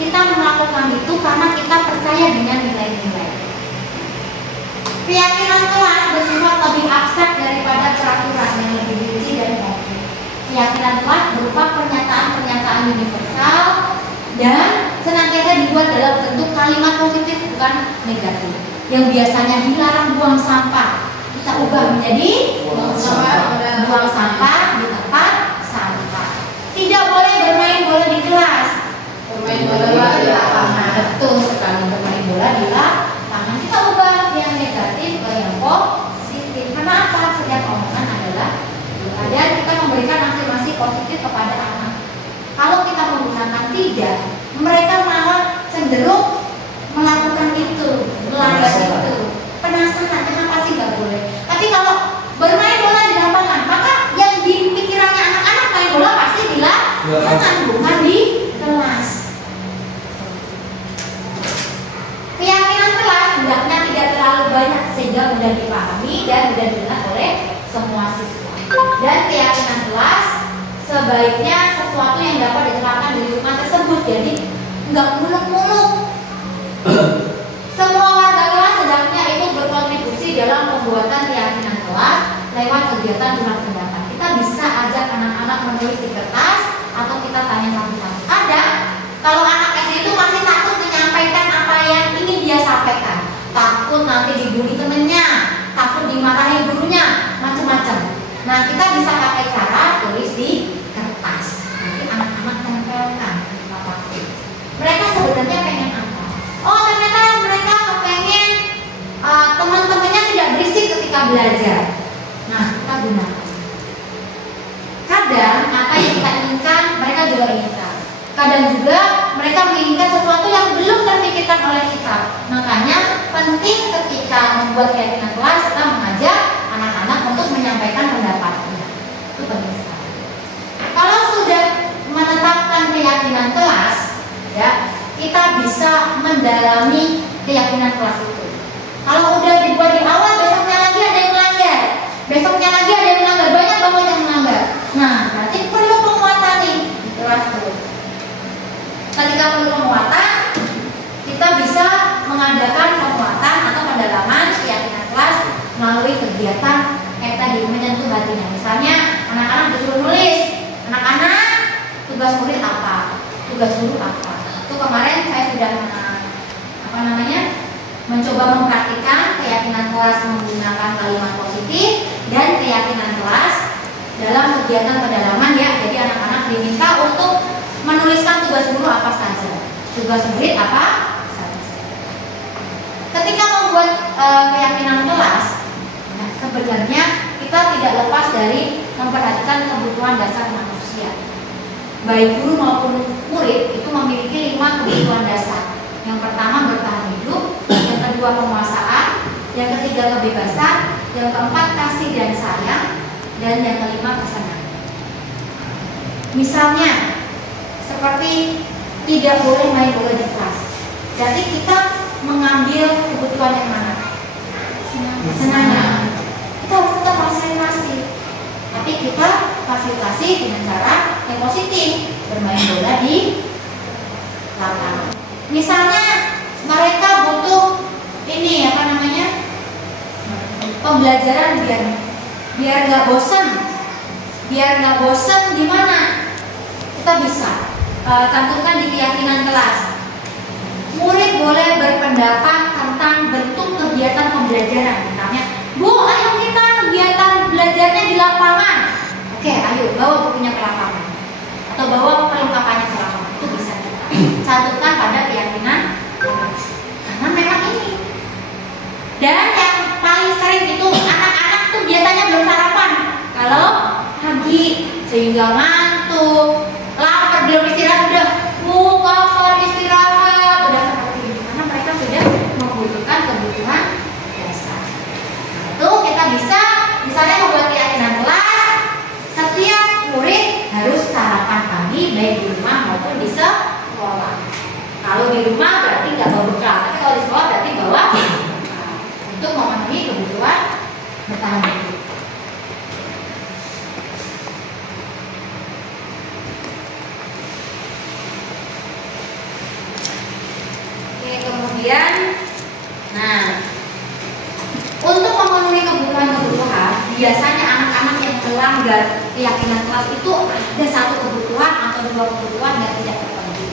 kita melakukan itu karena kita percaya dengan nilai-nilai. Keyakinan kelas bersifat lebih abstrak daripada peraturan yang lebih rinci dan konkret. Keyakinan kelas berupa pernyataan-pernyataan universal dan senantiasa dibuat dalam bentuk kalimat positif bukan negatif. Yang biasanya dilarang buang sampah, kita ubah menjadi buang sampah di tempat sampah. Tidak boleh bermain bola di kelas. Bermain bola di lapangan. Betul sekali, bermain bola di lapangan. Kita ubah yang negatif ke yang positif. Karena apa? Setiap omongan adalah dan kita memberikan afirmasi positif kepada anak. Kalau kita menggunakan tidak, mereka malah cenderung melakukan itu, melanggar itu. Penasaran kenapa sih nggak boleh? Tapi kalau bermain bola di lapangan, maka yang di pikirannya anak-anak main bola pasti di lapangan, bukan di kelas. Keyakinan kelas hendaknya tidak terlalu banyak sehingga mudah dipahami dan mudah didengar oleh semua siswa. Dan keyakinan kelas sebaiknya sesuatu yang dapat diterapkan di lingkungan tersebut. Jadi nggak muluk-muluk. Semua warga kelas hendaknya itu berkontribusi dalam pembuatan keyakinan kelas lewat kegiatan surat pendapat. Kita bisa ajak anak-anak menulis di kertas atau kita tanya satu-satu. Kadang kalau anak SD itu masih takut menyampaikan apa yang ingin dia sampaikan, takut nanti dibully temennya, takut dimarahi gurunya, macam-macam. Nah, kita bisa pakai cara tulis di kertas. Nanti anak-anak tempelkan lapakin. Mereka sebenarnya pengen apa? Oh, ternyata mereka pengen teman-temannya tidak berisik ketika belajar. Nah, kita gunakan. Kadang apa yang kita inginkan, mereka juga inginkan. Kadang juga mereka menginginkan sesuatu yang belum terpikirkan oleh kita. Makanya penting ketika membuat keyakinan kelas kita mengajak anak-anak untuk menyampaikan pendapatnya. Itu penting sekali. Kalau sudah menetapkan keyakinan kelas, ya, kita bisa mendalami keyakinan kelas itu. Kalau udah dibuat di awal, besoknya lagi ada yang melanggar, besoknya lagi ada yang melanggar, banyak banget yang melanggar. Nah, berarti perlu penguatan nih di kelas dulu. Ketika perlu penguatan, kita bisa mengadakan penguatan atau pendalaman keyakinan kelas melalui kegiatan kayak tadi menyentuh hatinya. Misalnya anak-anak disuruh nulis, anak-anak tugas murid apa, tugas guru apa. Itu kemarin saya sudah mencoba mempraktikkan keyakinan kelas menggunakan kalimat positif dan keyakinan kelas dalam kegiatan pendalaman ya. Jadi anak-anak diminta untuk menuliskan tugas guru apa saja, tugas murid apa saja. Ketika membuat keyakinan kelas, nah, sebenarnya kita tidak lepas dari memperhatikan kebutuhan dasar manusia. Baik guru maupun murid itu memiliki 5 kebutuhan dasar. Yang pertama bertahan hidup, yang kedua penguasaan, yang ketiga kebebasan, yang keempat kasih dan sayang, dan yang kelima kesenangan. Misalnya seperti tidak boleh main bola di kelas. Jadi kita mengambil kebutuhan yang mana? Kesenangan. Kita harus tetap fasilitasi. Tapi kita fasilitasi dengan cara yang positif, bermain bola di lapangan. Misalnya mereka butuh ini pembelajaran biar nggak bosan, gimana? Kita bisa cantumkan di keyakinan kelas. Murid boleh berpendapat tentang bentuk kegiatan pembelajaran. Misalnya, Bu, ayo kita kegiatan belajarnya di lapangan. Oke, ayo bawa bukunya ke lapangan atau bawa perlengkapannya ke lapangan. Itu bisa kita cantumkan pada keyakinan kelas. Karena memang ini. Dan yang paling sering itu anak-anak tuh biasanya belum sarapan. Kalau pagi sehingga ngantuk, lapar, belum istirahat udah kapan istirahat, udah seperti ini. Karena mereka sudah membutuhkan kebutuhan dasar. Nah, itu kita bisa misalnya membuat keyakinan kelas. Setiap murid harus sarapan pagi baik di rumah maupun di sekolah. Kalau di rumah berarti nggak bawa bekal, tapi kalau di sekolah berarti bawa bekal untuk memenuhi kebutuhan bertahan hidup. Oke, kemudian, nah, untuk memenuhi kebutuhan biasanya anak-anak yang telah melanggar keyakinan kelas itu ada satu kebutuhan atau dua kebutuhan yang tidak terpenuhi.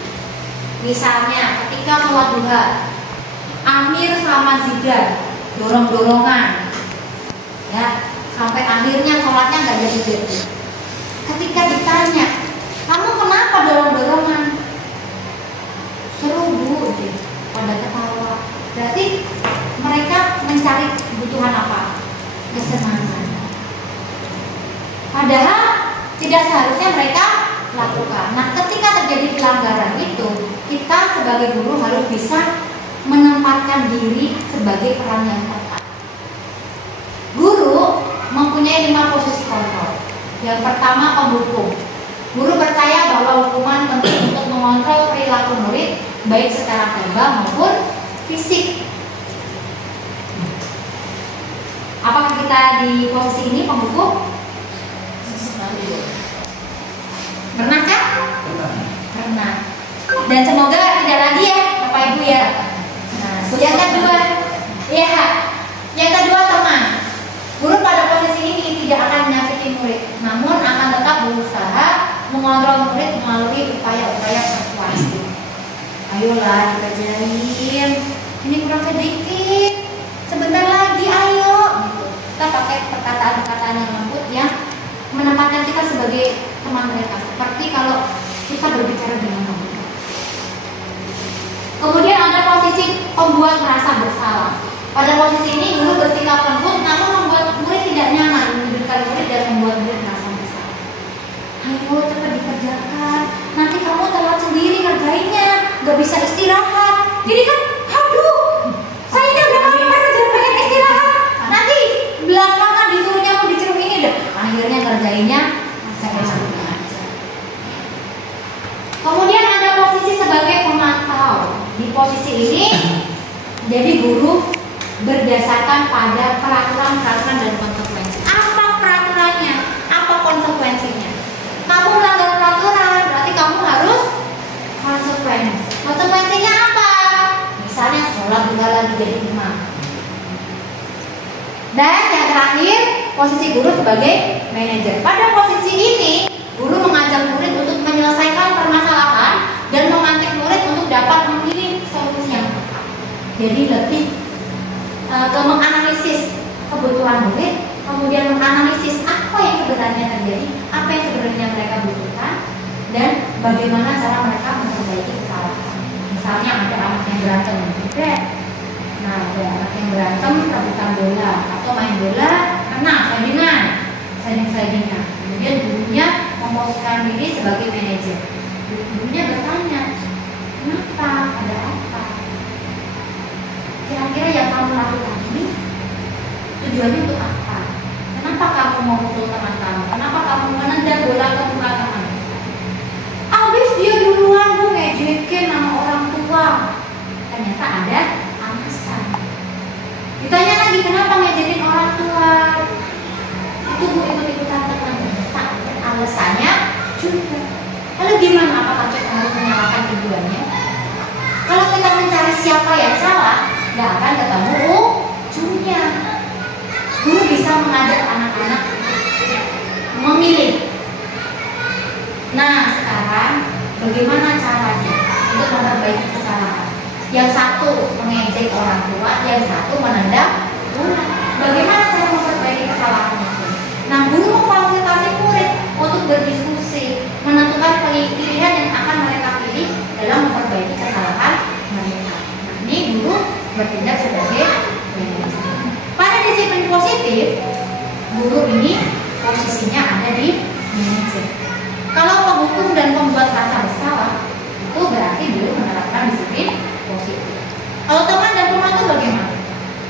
Misalnya ketika sholat duha, Amir sama Zidan dorong-dorongan, ya sampai akhirnya sholatnya nggak jadi. Ketika ditanya, kamu kenapa dorong-dorongan? Seru bu, pada ketawa. Berarti mereka mencari kebutuhan apa? Kesenangan. Padahal tidak seharusnya mereka lakukan. Nah, ketika terjadi pelanggaran itu, kita sebagai guru harus bisa menempatkan diri sebagai peran yang tepat. Guru mempunyai 5 posisi kontrol. Yang pertama, penghukum. Guru percaya bahwa hukuman penting untuk mengontrol perilaku murid baik secara verbal maupun fisik. Apakah kita di posisi ini penghukum? Pernah kan? Pernah. Dan semoga tidak lagi ya, Bapak Ibu ya. Nah, yang kedua, ya, yang kedua teman. Guru pada posisi ini tidak akan menyakiti murid, namun akan tetap berusaha mengontrol murid melalui upaya-upaya persuasi. Ayolah dikerjain, ini kurang sedikit, sebentar lagi ayo. Kita pakai perkataan-perkataan yang lembut yang menempatkan kita sebagai teman mereka, seperti kalau kita berbicara dengan mereka. Kemudian ada posisi pembuat merasa bersalah. Pada posisi ini guru bersikap lembut namun membuat murid tidak nyaman, menyudutkan murid dan membuat murid merasa bersalah. Ayo cepat dikerjakan, nanti kamu telat sendiri ngerjainnya, gak bisa istirahat. Jadi kan, aduh, saya ini udah lapar, udah pengen istirahat. Nanti belakangan disuruhnya mau dicerum ini deh. Akhirnya ngerjainnya saya lakukan aja. Kemudian ada posisi sebagai pemantau. Di posisi ini, jadi guru berdasarkan pada peraturan-peraturan dan konsekuensi. Apa peraturannya? Apa konsekuensinya? Kamu melanggar peraturan, berarti kamu harus konsekuensi. Konsekuensinya apa? Misalnya sholat duha lagi jadi imam. Dan yang terakhir, posisi guru sebagai manajer. Pada posisi ini, guru mengajak murid untuk menyelesaikan permasalahan dan memantik murid untuk dapat memilih solusi yang tepat. Jadi lebih ke menganalisis kebutuhan murid, kemudian menganalisis apa yang sebenarnya terjadi, apa yang sebenarnya mereka butuhkan, dan bagaimana cara mereka memperbaiki kesalahan. Misalnya ada anak yang berantem, nah ada anak yang berantem rebutan bola atau main bola, kena slidingan. Kemudian gurunya memposisikan diri sebagai manajer. Gurunya bertanya, kenapa? Ada apa? Kira-kira yang kamu lakukan ini tujuannya untuk apa? Kenapa kamu mau pukul teman kamu? Kenapa kamu menendang bola ke muka teman? Abis dia duluan bu ngejekin sama orang tua. Ternyata ada alasan. Ditanya lagi kenapa ngejekin orang tua? Itu bu ikut-ikutan teman. Tak ada alasannya juga. Lalu gimana? Apakah kita harus menyalahkan keduanya? Kalau kita mencari siapa yang salah, nggak akan ketemu ujungnya. Guru bisa mengajak anak-anak memilih. Nah sekarang bagaimana caranya untuk memperbaiki kesalahan? Yang satu mengejek orang tua, yang satu menendang bola. Bagaimana cara memperbaiki kesalahan itu? Nah guru memfasilitasi murid untuk berdiskusi, menentukan pilihan yang akan mereka pilih dalam memperbaiki kesalahan mereka. Nah ini guru bertindak sebagai manajer. Pada disiplin positif, guru ini posisinya ada di manajer. Kalau penghukum dan pembuat rasa bersalah, itu berarti guru menerapkan disiplin positif. Kalau teman dan pemantau bagaimana?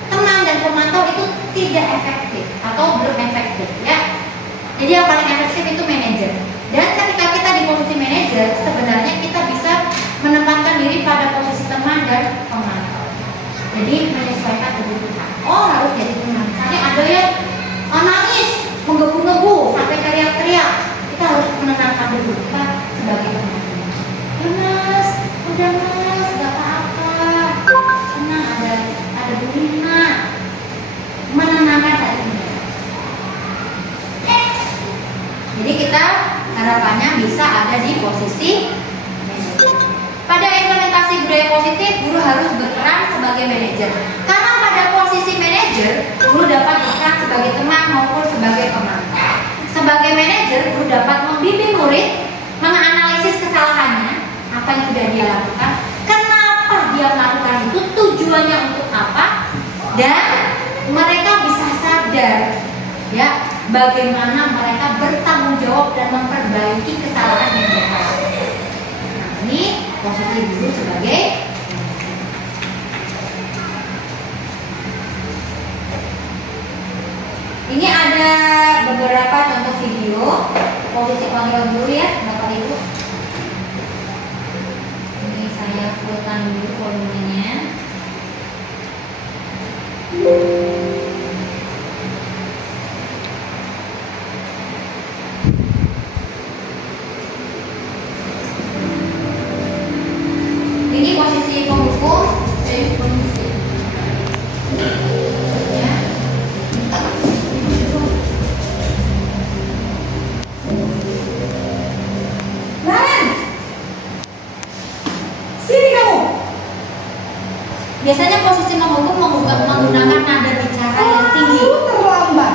Teman dan pemantau itu tidak efektif atau belum efektif ya. Jadi yang paling efektif itu manajer. Dan ketika kita di posisi manajer, sebenarnya kita bisa menempatkan diri pada posisi teman dan pemantau. Jadi menyesuaikan kebutuhan. Oh harus jadi teman. Misalnya ada yang nangis, menggebu-gebu sampai teriak-teriak. Kita harus menenangkan dulu. Kita sebagai teman. Ya mas, udah mas, gak apa-apa. Tenang, ada Bu Rina. Menenangkan hatinya. bisa ada di posisi manajer. Pada implementasi budaya positif, guru harus berperan sebagai manajer. Karena pada posisi manajer, guru dapat berperan sebagai teman maupun sebagai pemantau. Sebagai manajer, guru dapat membimbing murid, menganalisis kesalahannya, apa yang sudah dia lakukan, kenapa dia melakukan itu, tujuannya untuk apa, dan mereka bisa sadar ya bagaimana mereka bertanggung jawab dan memperbaiki kesalahan yang mereka lakukan. Nah, ini posisi guru sebagai ini ada beberapa contoh video posisi kontrol guru ya Bapak Ibu. Ini saya fullkan dulu volumenya. Ini posisi penghukum, ya. Naren, sini kamu. Biasanya posisi menghukum menggunakan nada bicara yang tinggi. Kamu terlambat.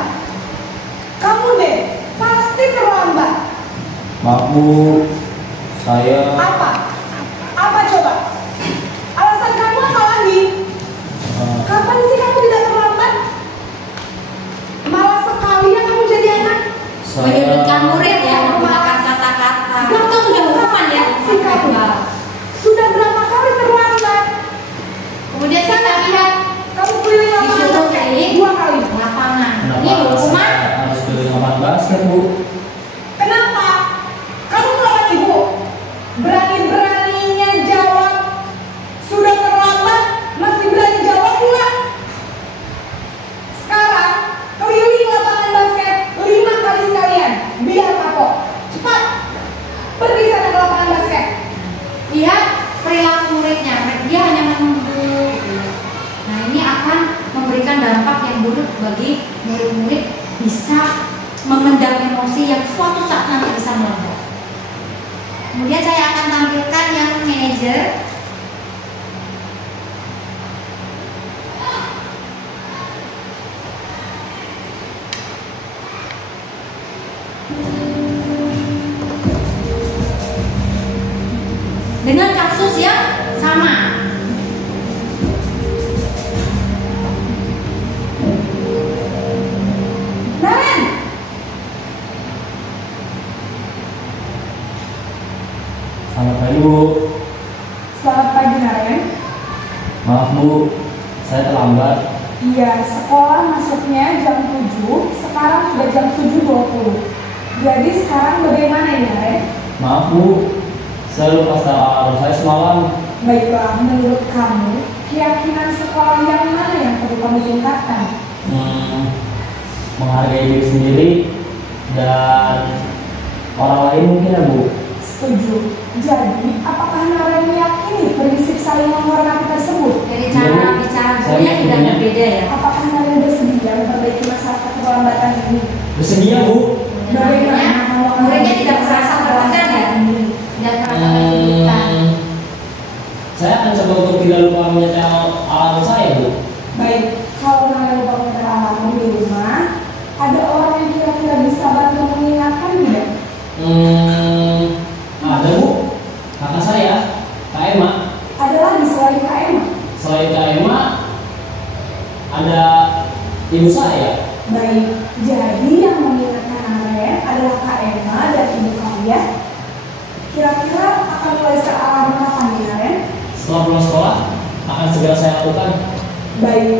Kamu deh, pasti terlambat. Maaf Bu, saya Apa? Apa coba? Alasan kamu apa lagi? Kapan sih kamu tidak terlambat? Malah sekali yang kamu jadi anak. Menyudutkan murid ya menggunakan kata-kata. Itu sudah hukuman ya. Si kamu sudah berapa kali terlambat? Kemudian kita lihat Kamu keliling lapangan disuruh basket keliling 2 kali. lapangan. kenapa Ini hukuman. saya harus keliling lapangan basket Bu? Kenapa? Kamu melawan ibu. Berani-beraninya jawab. Sudah terlambat, masih berani jawab pula. Sekarang keliling lapangan basket 5 kali sekalian. Biar kapok. Cepat. Pergi sana ke lapangan basket. Lihat perilaku muridnya. Dia hanya menunggu. Nah, ini akan memberikan dampak yang buruk bagi murid-murid, bisa memendam emosi yang suatu saat nanti bisa meledak. Kemudian saya akan tampilkan yang manajer. Dengan kasus yang sama. Naren, Selamat pagi Bu. selamat pagi Naren. Maaf Bu, saya terlambat. Iya, sekolah masuknya jam 7, sekarang sudah jam 7.20. Jadi sekarang bagaimana ini Naren? Maaf Bu, saya lupa setel alarm saya semalam. Baiklah, menurut kamu, keyakinan sekolah yang mana yang perlu kamu tingkatkan? Menghargai diri sendiri dan orang lain mungkin ya Bu. Setuju. Jadi, apakah Naren meyakini prinsip saling menghormati tersebut? Dari cara Iya, bicara saya gurunya tidak yakinnya. berbeda ya. Apakah Naren bersedia memperbaiki masalah keterlambatan ini? Bersedia Bu. Bagaimana muridnya tidak merasa tertekan ya, tidak merasa tertekan. Saya akan coba untuk tidak lupa menyetel alarm saya Bu. Baik, kalau Naren lupa menyetel alarm di rumah, ada orang yang kira-kira bisa bantu mengingatkan tidak? Ada Bu, kakak saya, Kak Emma. Ada lagi selain Kak Emma? Selain Kak Emma, ada ibu saya. Baik, jadi yang mengingatkan Naren adalah Kak Emma dan ibu kalian. Kira-kira akan mulai alarm kapan nih Naren? Setelah pulang sekolah, akan segera saya lakukan. Baik,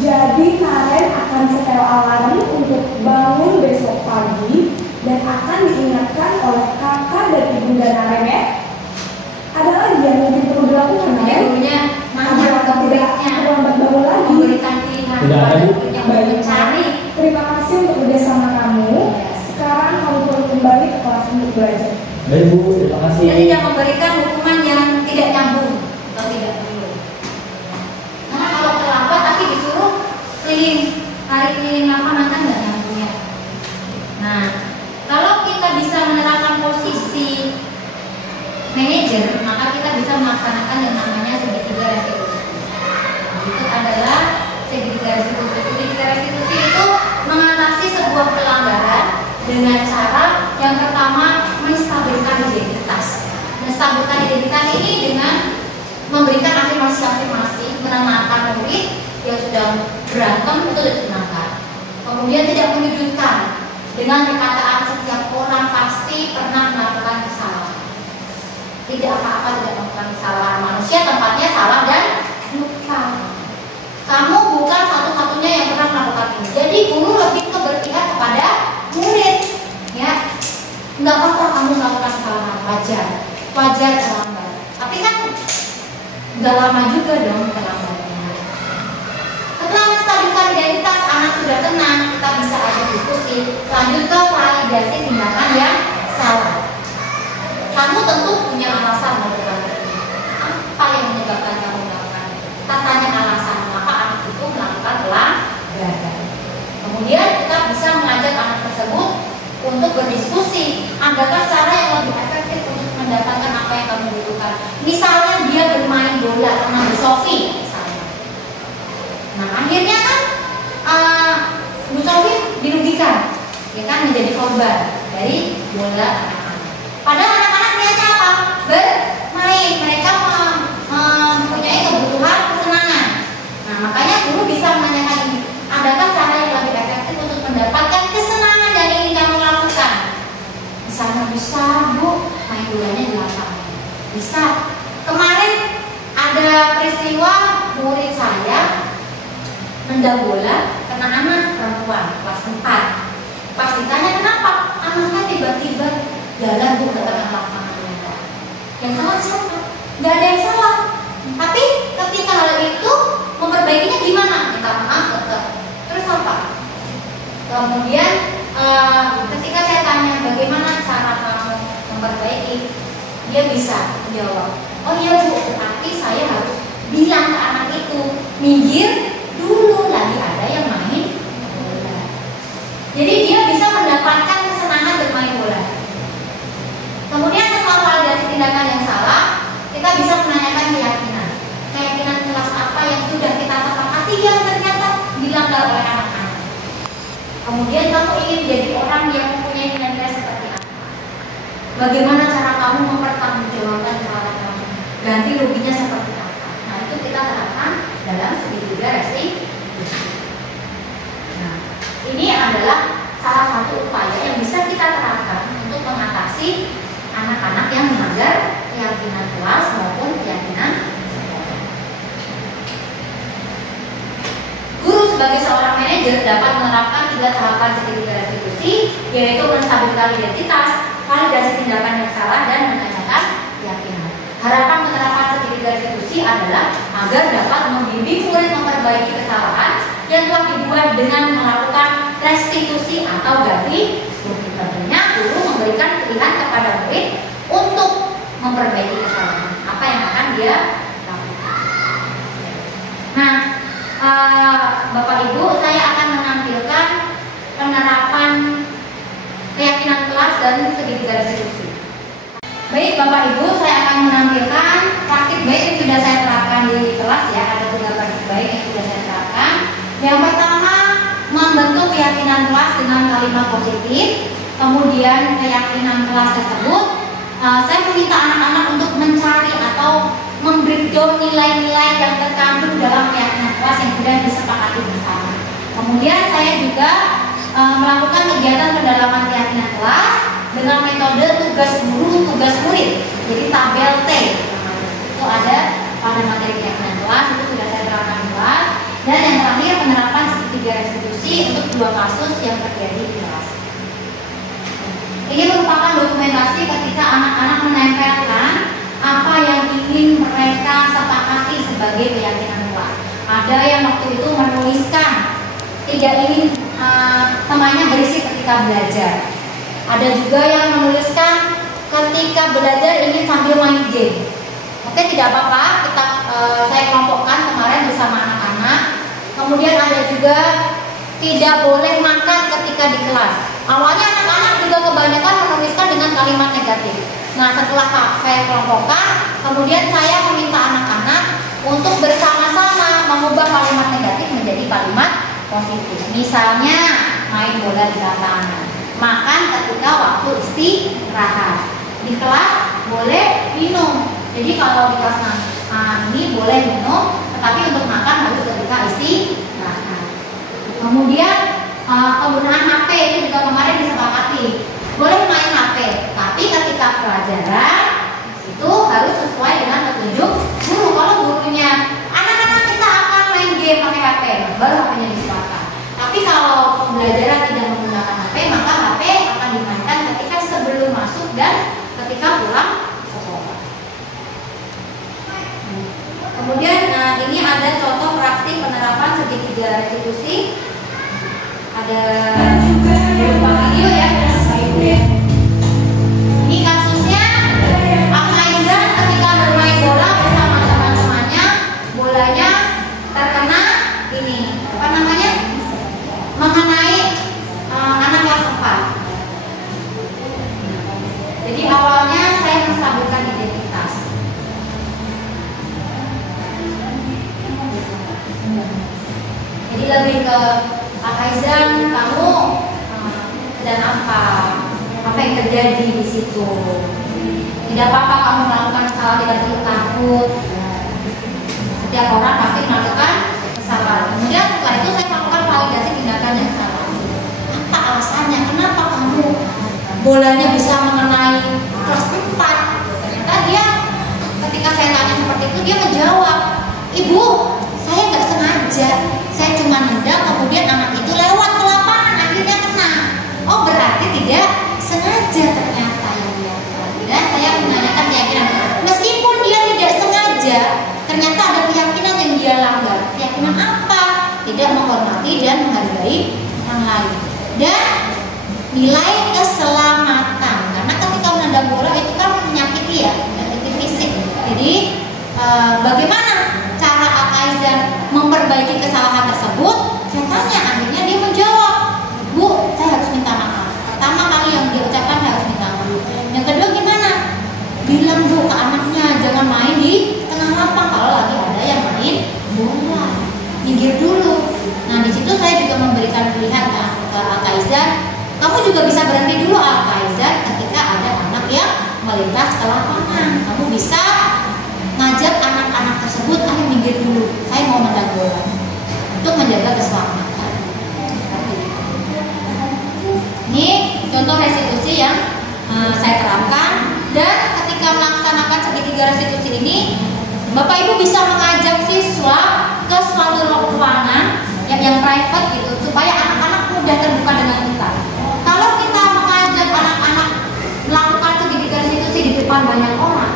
jadi Naren akan setel alarm untuk bangun besok pagi dan akan diingatkan oleh kakak dan ibunda Naren ya. Ada lagi yang mungkin perlu dilakukan Ya, Naren? gurunya nanya Agar ke tidak muridnya, terlambat bangun lagi. memberikan pilihan Tidak ada, kepada Bu. murid yang Baik. mencari. Terima kasih untuk kerjasama kamu. Sekarang kamu perlu kembali ke kelas untuk belajar. Baik Bu, terima kasih. Dan tidak memberikan hukuman yang tidak nyambung atau tidak perlu. Karena kalau terlambat tapi disuruh keliling, tarik keliling lapangan kan nggak nyambung ya. Nah, kalau kita bisa menerapkan posisi kita melaksanakan yang namanya segitiga restitusi. Itu adalah segitiga restitusi. Segitiga restitusi itu mengatasi sebuah pelanggaran dengan cara yang pertama menstabilkan identitas. Menstabilkan identitas ini dengan memberikan afirmasi-afirmasi, menenangkan murid yang sedang berantem itu ditenangkan. Kemudian tidak menyudutkan dengan perkataan setiap orang pasti pernah melakukan kesalahan. Tidak apa-apa tidak melakukan kesalahan, manusia tempatnya salah dan lupa. Kamu bukan satu-satunya yang pernah melakukan ini. Jadi guru lebih berpihak kepada murid, ya. Nggak apa-apa kamu melakukan kesalahan, wajar terlambat. Tapi kan nggak lama juga dong terlambatnya. Setelah menstabilkan identitas, anak sudah tenang, kita bisa ajak diskusi. Lanjut ke validasi tindakan yang salah. Kamu tentu punya alasan melakukan ini. Apa yang menyebabkan kamu melakukan? Katanya alasan mengapa anak itu melakukan pelanggaran. Kemudian kita bisa mengajak anak tersebut untuk berdiskusi. Adakah cara yang lebih efektif untuk mendapatkan apa yang kamu butuhkan? Misalnya dia bermain bola karena Bu Sofi, misalnya. Nah akhirnya kan Bu Sofi dirugikan, ya kan, menjadi korban dari bola anak-anak. Padahal anak-anak niatnya apa? Bermain. Mereka mempunyai kebutuhan kesenangan. Nah makanya guru bisa menanyakan ini. Adakah cara yang lebih efektif untuk mendapatkan kesenangan yang ingin kamu lakukan? Misalnya bisa Bu, main bolanya di lapangan. Bisa. Kemarin ada peristiwa murid saya nendang bola kena anak perempuan kelas 4. Pas ditanya kenapa, anaknya tiba-tiba jalan Bu ke tengah lapangan. Yang salah siapa? Gak ada yang salah. Tapi ketika hal itu memperbaikinya gimana? Minta maaf tetap. Terus apa? Kemudian ketika saya tanya bagaimana cara kamu memperbaiki, dia bisa menjawab, oh iya Bu, berarti saya harus bilang ke anak itu minggir dulu, lagi ada yang main bola. Jadi dia bisa mendapatkan kesenangan bermain bola. Kemudian setelah validasi tindakan yang salah, kita bisa menanyakan keyakinan kelas apa yang sudah kita sepakati yang ternyata dilanggar oleh anak-anak. Kemudian kamu ingin jadi orang yang mempunyai nilai-nilai seperti apa? Bagaimana cara kamu mempertanggungjawabkan kesalahan kamu? Ganti ruginya seperti apa? Nah itu kita terapkan dalam segitiga restitusi. Nah ini adalah salah satu upaya yang bisa kita terapkan untuk mengatasi anak-anak yang melanggar keyakinan kelas maupun keyakinan sekolah. Guru sebagai seorang manajer dapat menerapkan 3 tahapan segitiga restitusi, yaitu menstabilkan identitas, validasi tindakan yang salah, dan menanyakan keyakinan. Harapan penerapan segitiga restitusi adalah agar dapat membimbing murid memperbaiki kesalahan yang telah dibuat dengan melakukan restitusi atau ganti rugi. Tentunya guru memberikan pilihan kepada murid untuk memperbaiki kesalahan apa yang akan dia lakukan. Nah, Bapak Ibu, saya akan menampilkan penerapan keyakinan kelas dan segitiga restitusi. Baik Bapak Ibu, saya akan menampilkan praktik baik yang sudah saya terapkan di kelas, ya. Ada 3 praktik baik yang sudah saya terapkan. Yang pertama, membentuk keyakinan kelas dengan kalimat positif. Kemudian keyakinan kelas tersebut, saya meminta anak-anak untuk mencari atau membreakdown nilai-nilai yang terkandung dalam keyakinan kelas yang sudah disepakati bersama. Kemudian saya juga melakukan kegiatan pendalaman keyakinan kelas dengan metode tugas guru, tugas murid. Jadi tabel T itu ada pada materi keyakinan kelas, itu sudah saya terapkan di kelas. Dan yang terakhir, penerapan segitiga restitusi untuk 2 kasus yang terjadi di kelas. Ini merupakan dokumentasi ketika anak-anak menempelkan apa yang ingin mereka sepakati sebagai keyakinan kelas. Ada yang waktu itu menuliskan tidak ingin temannya berisik ketika belajar. Ada juga yang menuliskan ketika belajar ingin sambil main game. Oke, tidak apa-apa, saya kelompokkan kemarin bersama anak-anak. Kemudian ada juga tidak boleh makan ketika di kelas. Awalnya anak-anak juga kebanyakan menuliskan dengan kalimat negatif. Nah, setelah saya kelompokkan, kemudian saya meminta anak-anak untuk bersama-sama mengubah kalimat negatif menjadi kalimat positif. Misalnya, main bola di lapangan, makan ketika waktu istirahat, di kelas boleh minum. Jadi kalau di kelas ini boleh minum, tetapi untuk makan harus ketika istirahat. Kemudian penggunaan HP itu juga kemarin disepakati, boleh main HP, tapi ketika pelajaran itu harus sesuai dengan petunjuk guru. Kalau gurunya anak-anak kita akan main game pakai HP, baru HP-nya disilakan. Tapi kalau pembelajaran tidak menggunakan HP, maka HP akan dimainkan ketika sebelum masuk dan ketika pulang sekolah. Kemudian ini ada contoh praktik penerapan segitiga restitusi. Ada beberapa video ya. Ini kasusnya Aizan ketika bermain bola bersama teman-temannya, bolanya terkena ini apa namanya, mengenai anak kelas 4. Jadi awalnya saya menstabilkan identitas. Jadi lebih ke Aizan, kamu dan apa yang terjadi di situ. Tidak apa-apa kamu melakukan kesalahan, tidak perlu takut. Setiap orang pasti melakukan kesalahan. Kemudian setelah itu saya melakukan validasi tindakan yang salah. Apa alasannya? Kenapa kamu bolanya bisa mengenai kelas 4? Ternyata dia ketika saya tanya seperti itu, dia menjawab, "Ibu, saya nggak sengaja. Saya cuma nendang, kemudian anak itu lewat ke lapangan, akhirnya kena." Oh, berarti tidak sengaja ternyata yang dia. Dan saya menanyakan keyakinan, meskipun dia tidak sengaja, ternyata ada keyakinan yang dia langgar. Keyakinan apa? Tidak menghormati dan menghargai orang lain. Dan nilai keselamatan, karena ketika menendang bola itu kan menyakiti ya, menyakiti fisik. Jadi bagaimana cara Aizan memperbaiki kesalahan tersebut? Saya tanya, akhirnya dia menjawab, "Bu, saya harus minta maaf." Pertama kali yang dia ucapkan, saya harus minta maaf. Yang kedua gimana? Bilang Bu ke anaknya jangan main di tengah lapang kalau lagi ada yang main bola. Minggir dulu. Nah, di situ saya juga memberikan pilihan ke Aizan, kamu juga bisa berhenti dulu Aizan ketika ada anak yang melintas ke lapangan. Kamu bisa ngajak anak-anak tersebut, ayo minggir dulu, saya mau mendang bola, untuk menjaga keselamatan. Ini contoh restitusi yang saya terapkan. Dan ketika melaksanakan segitiga restitusi ini, Bapak Ibu bisa mengajak siswa ke suatu ruangan yang private gitu, supaya anak-anak mudah terbuka dengan kita. Kalau kita mengajak anak-anak melakukan segitiga restitusi di depan banyak orang,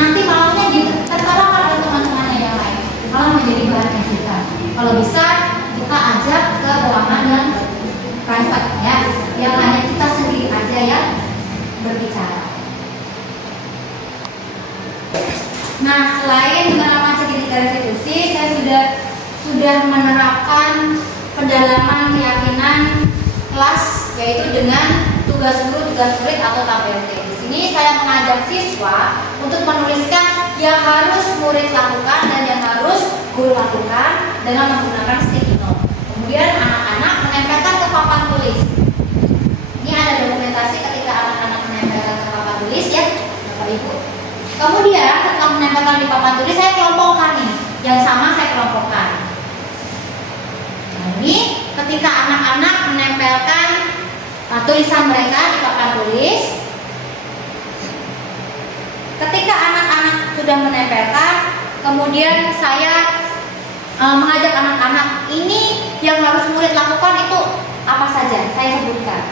nanti malamnya tertawakan oleh teman-temannya yang lain, malah menjadi bahan kita. Kalau bisa kita ajak ke ruangan yang private ya, yang hanya kita sendiri aja yang berbicara. Nah, selain menerapkan segitiga restitusi, saya sudah menerapkan pendalaman keyakinan kelas, yaitu dengan tugas guru, tugas murid atau KBMT. Di sini saya mengajak siswa untuk menuliskan yang harus murid lakukan dan yang harus guru lakukan dengan menggunakan sticky note. Kemudian anak-anak menempelkan ke papan tulis. Ini ada dokumentasi ketika anak-anak menempelkan ke papan tulis ya, Bapak Ibu. Kemudian setelah menempelkan di papan tulis, saya kelompokkan nih, yang sama saya kelompokkan. Nah, ini ketika anak-anak menempelkan tulisan mereka di papan tulis, ketika anak-anak sudah menempelkan, kemudian saya mengajak anak-anak, ini yang harus murid lakukan itu apa saja, saya sebutkan.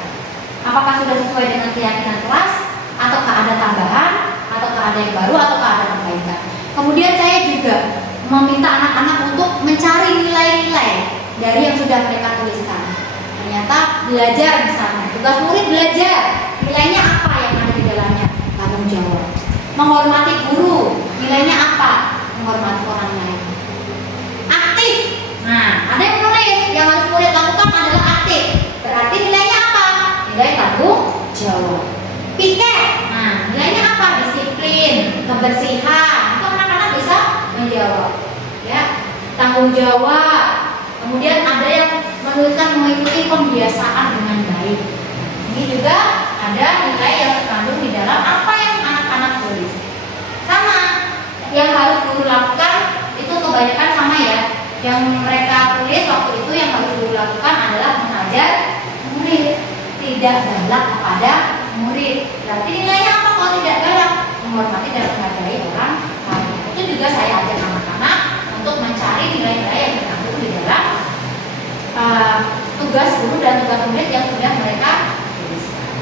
Apakah sudah sesuai dengan keyakinan kelas, ataukah ada tambahan, ataukah ada yang baru, ataukah ada perbaikan. Kemudian saya juga meminta anak-anak untuk mencari nilai-nilai dari yang sudah mereka tuliskan. Ternyata belajar misalnya, tugas murid belajar, nilainya apa yang ada di dalamnya? Tanggung jawab. Menghormati guru, nilainya apa? Menghormati orang lain. Aktif. Nah, ada yang menulis, yang harus murid lakukan adalah aktif. Berarti nilainya apa? Nilai tanggung jawab. Piket. Nah, nilainya apa? kebersihan, itu anak-anak bisa menjawab. Ya, tanggung jawab. Kemudian ada yang menuliskan mengikuti pembiasaan dengan baik. Ini juga ada nilai yang terkandung di dalam apa yang anak-anak tulis. Sama, yang harus guru lakukan itu kebanyakan sama ya. Yang mereka tulis waktu itu yang harus guru lakukan adalah mengajar murid, tidak galak kepada murid. Berarti nilainya apa kalau tidak galak? Menghormati dan menghargai orang lain. Itu juga saya ajak anak-anak untuk mencari nilai-nilai yang terkandung di dalam tugas guru dan tugas murid yang sudah mereka tuliskan.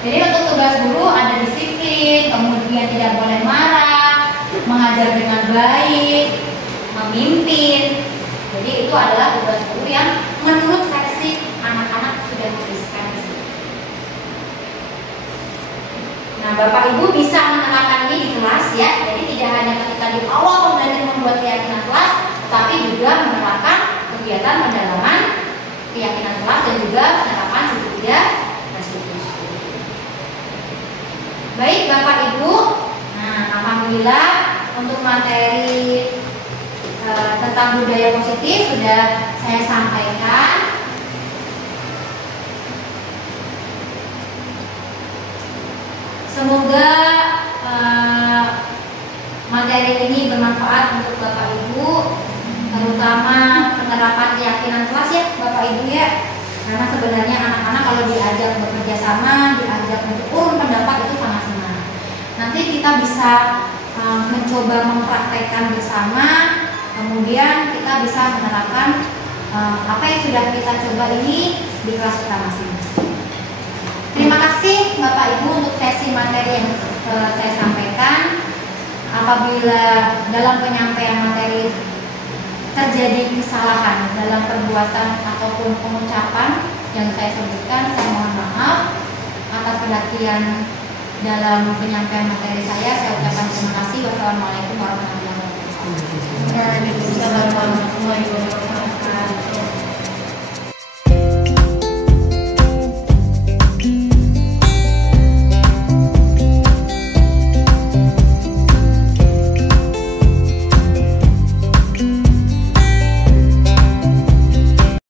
Jadi untuk tugas guru ada disiplin, kemudian tidak boleh marah, mengajar dengan baik, memimpin. Jadi itu adalah tugas guru yang menurut versi anak-anak sudah tuliskan di sini. Nah, Bapak Ibu bisa menerapkan ini di kelas ya. Jadi tidak hanya ketika di awal pembelajaran membuat keyakinan kelas, tapi juga menerapkan kegiatan pendalaman keyakinan kelas dan juga penerapan 3 restitusi. Baik Bapak Ibu, nah alhamdulillah untuk materi tentang budaya positif sudah saya sampaikan. Semoga materi ini bermanfaat untuk Bapak Ibu, terutama penerapan keyakinan kelas ya Bapak Ibu ya. Karena sebenarnya anak-anak kalau diajak bekerja sama, diajak untuk urun pendapat itu sangat senang. Nanti kita bisa mencoba mempraktekkan bersama, kemudian kita bisa menerapkan apa yang sudah kita coba ini di kelas kita masing-masing. Terima kasih Bapak Ibu untuk sesi materi yang saya sampaikan. Apabila dalam penyampaian materi terjadi kesalahan dalam perbuatan ataupun pengucapan yang saya sebutkan, saya mohon maaf. Atas perhatian dalam penyampaian materi saya ucapkan terima kasih. Wassalamualaikum warahmatullahi wabarakatuh. Waalaikumsalam warahmatullahi wabarakatuh.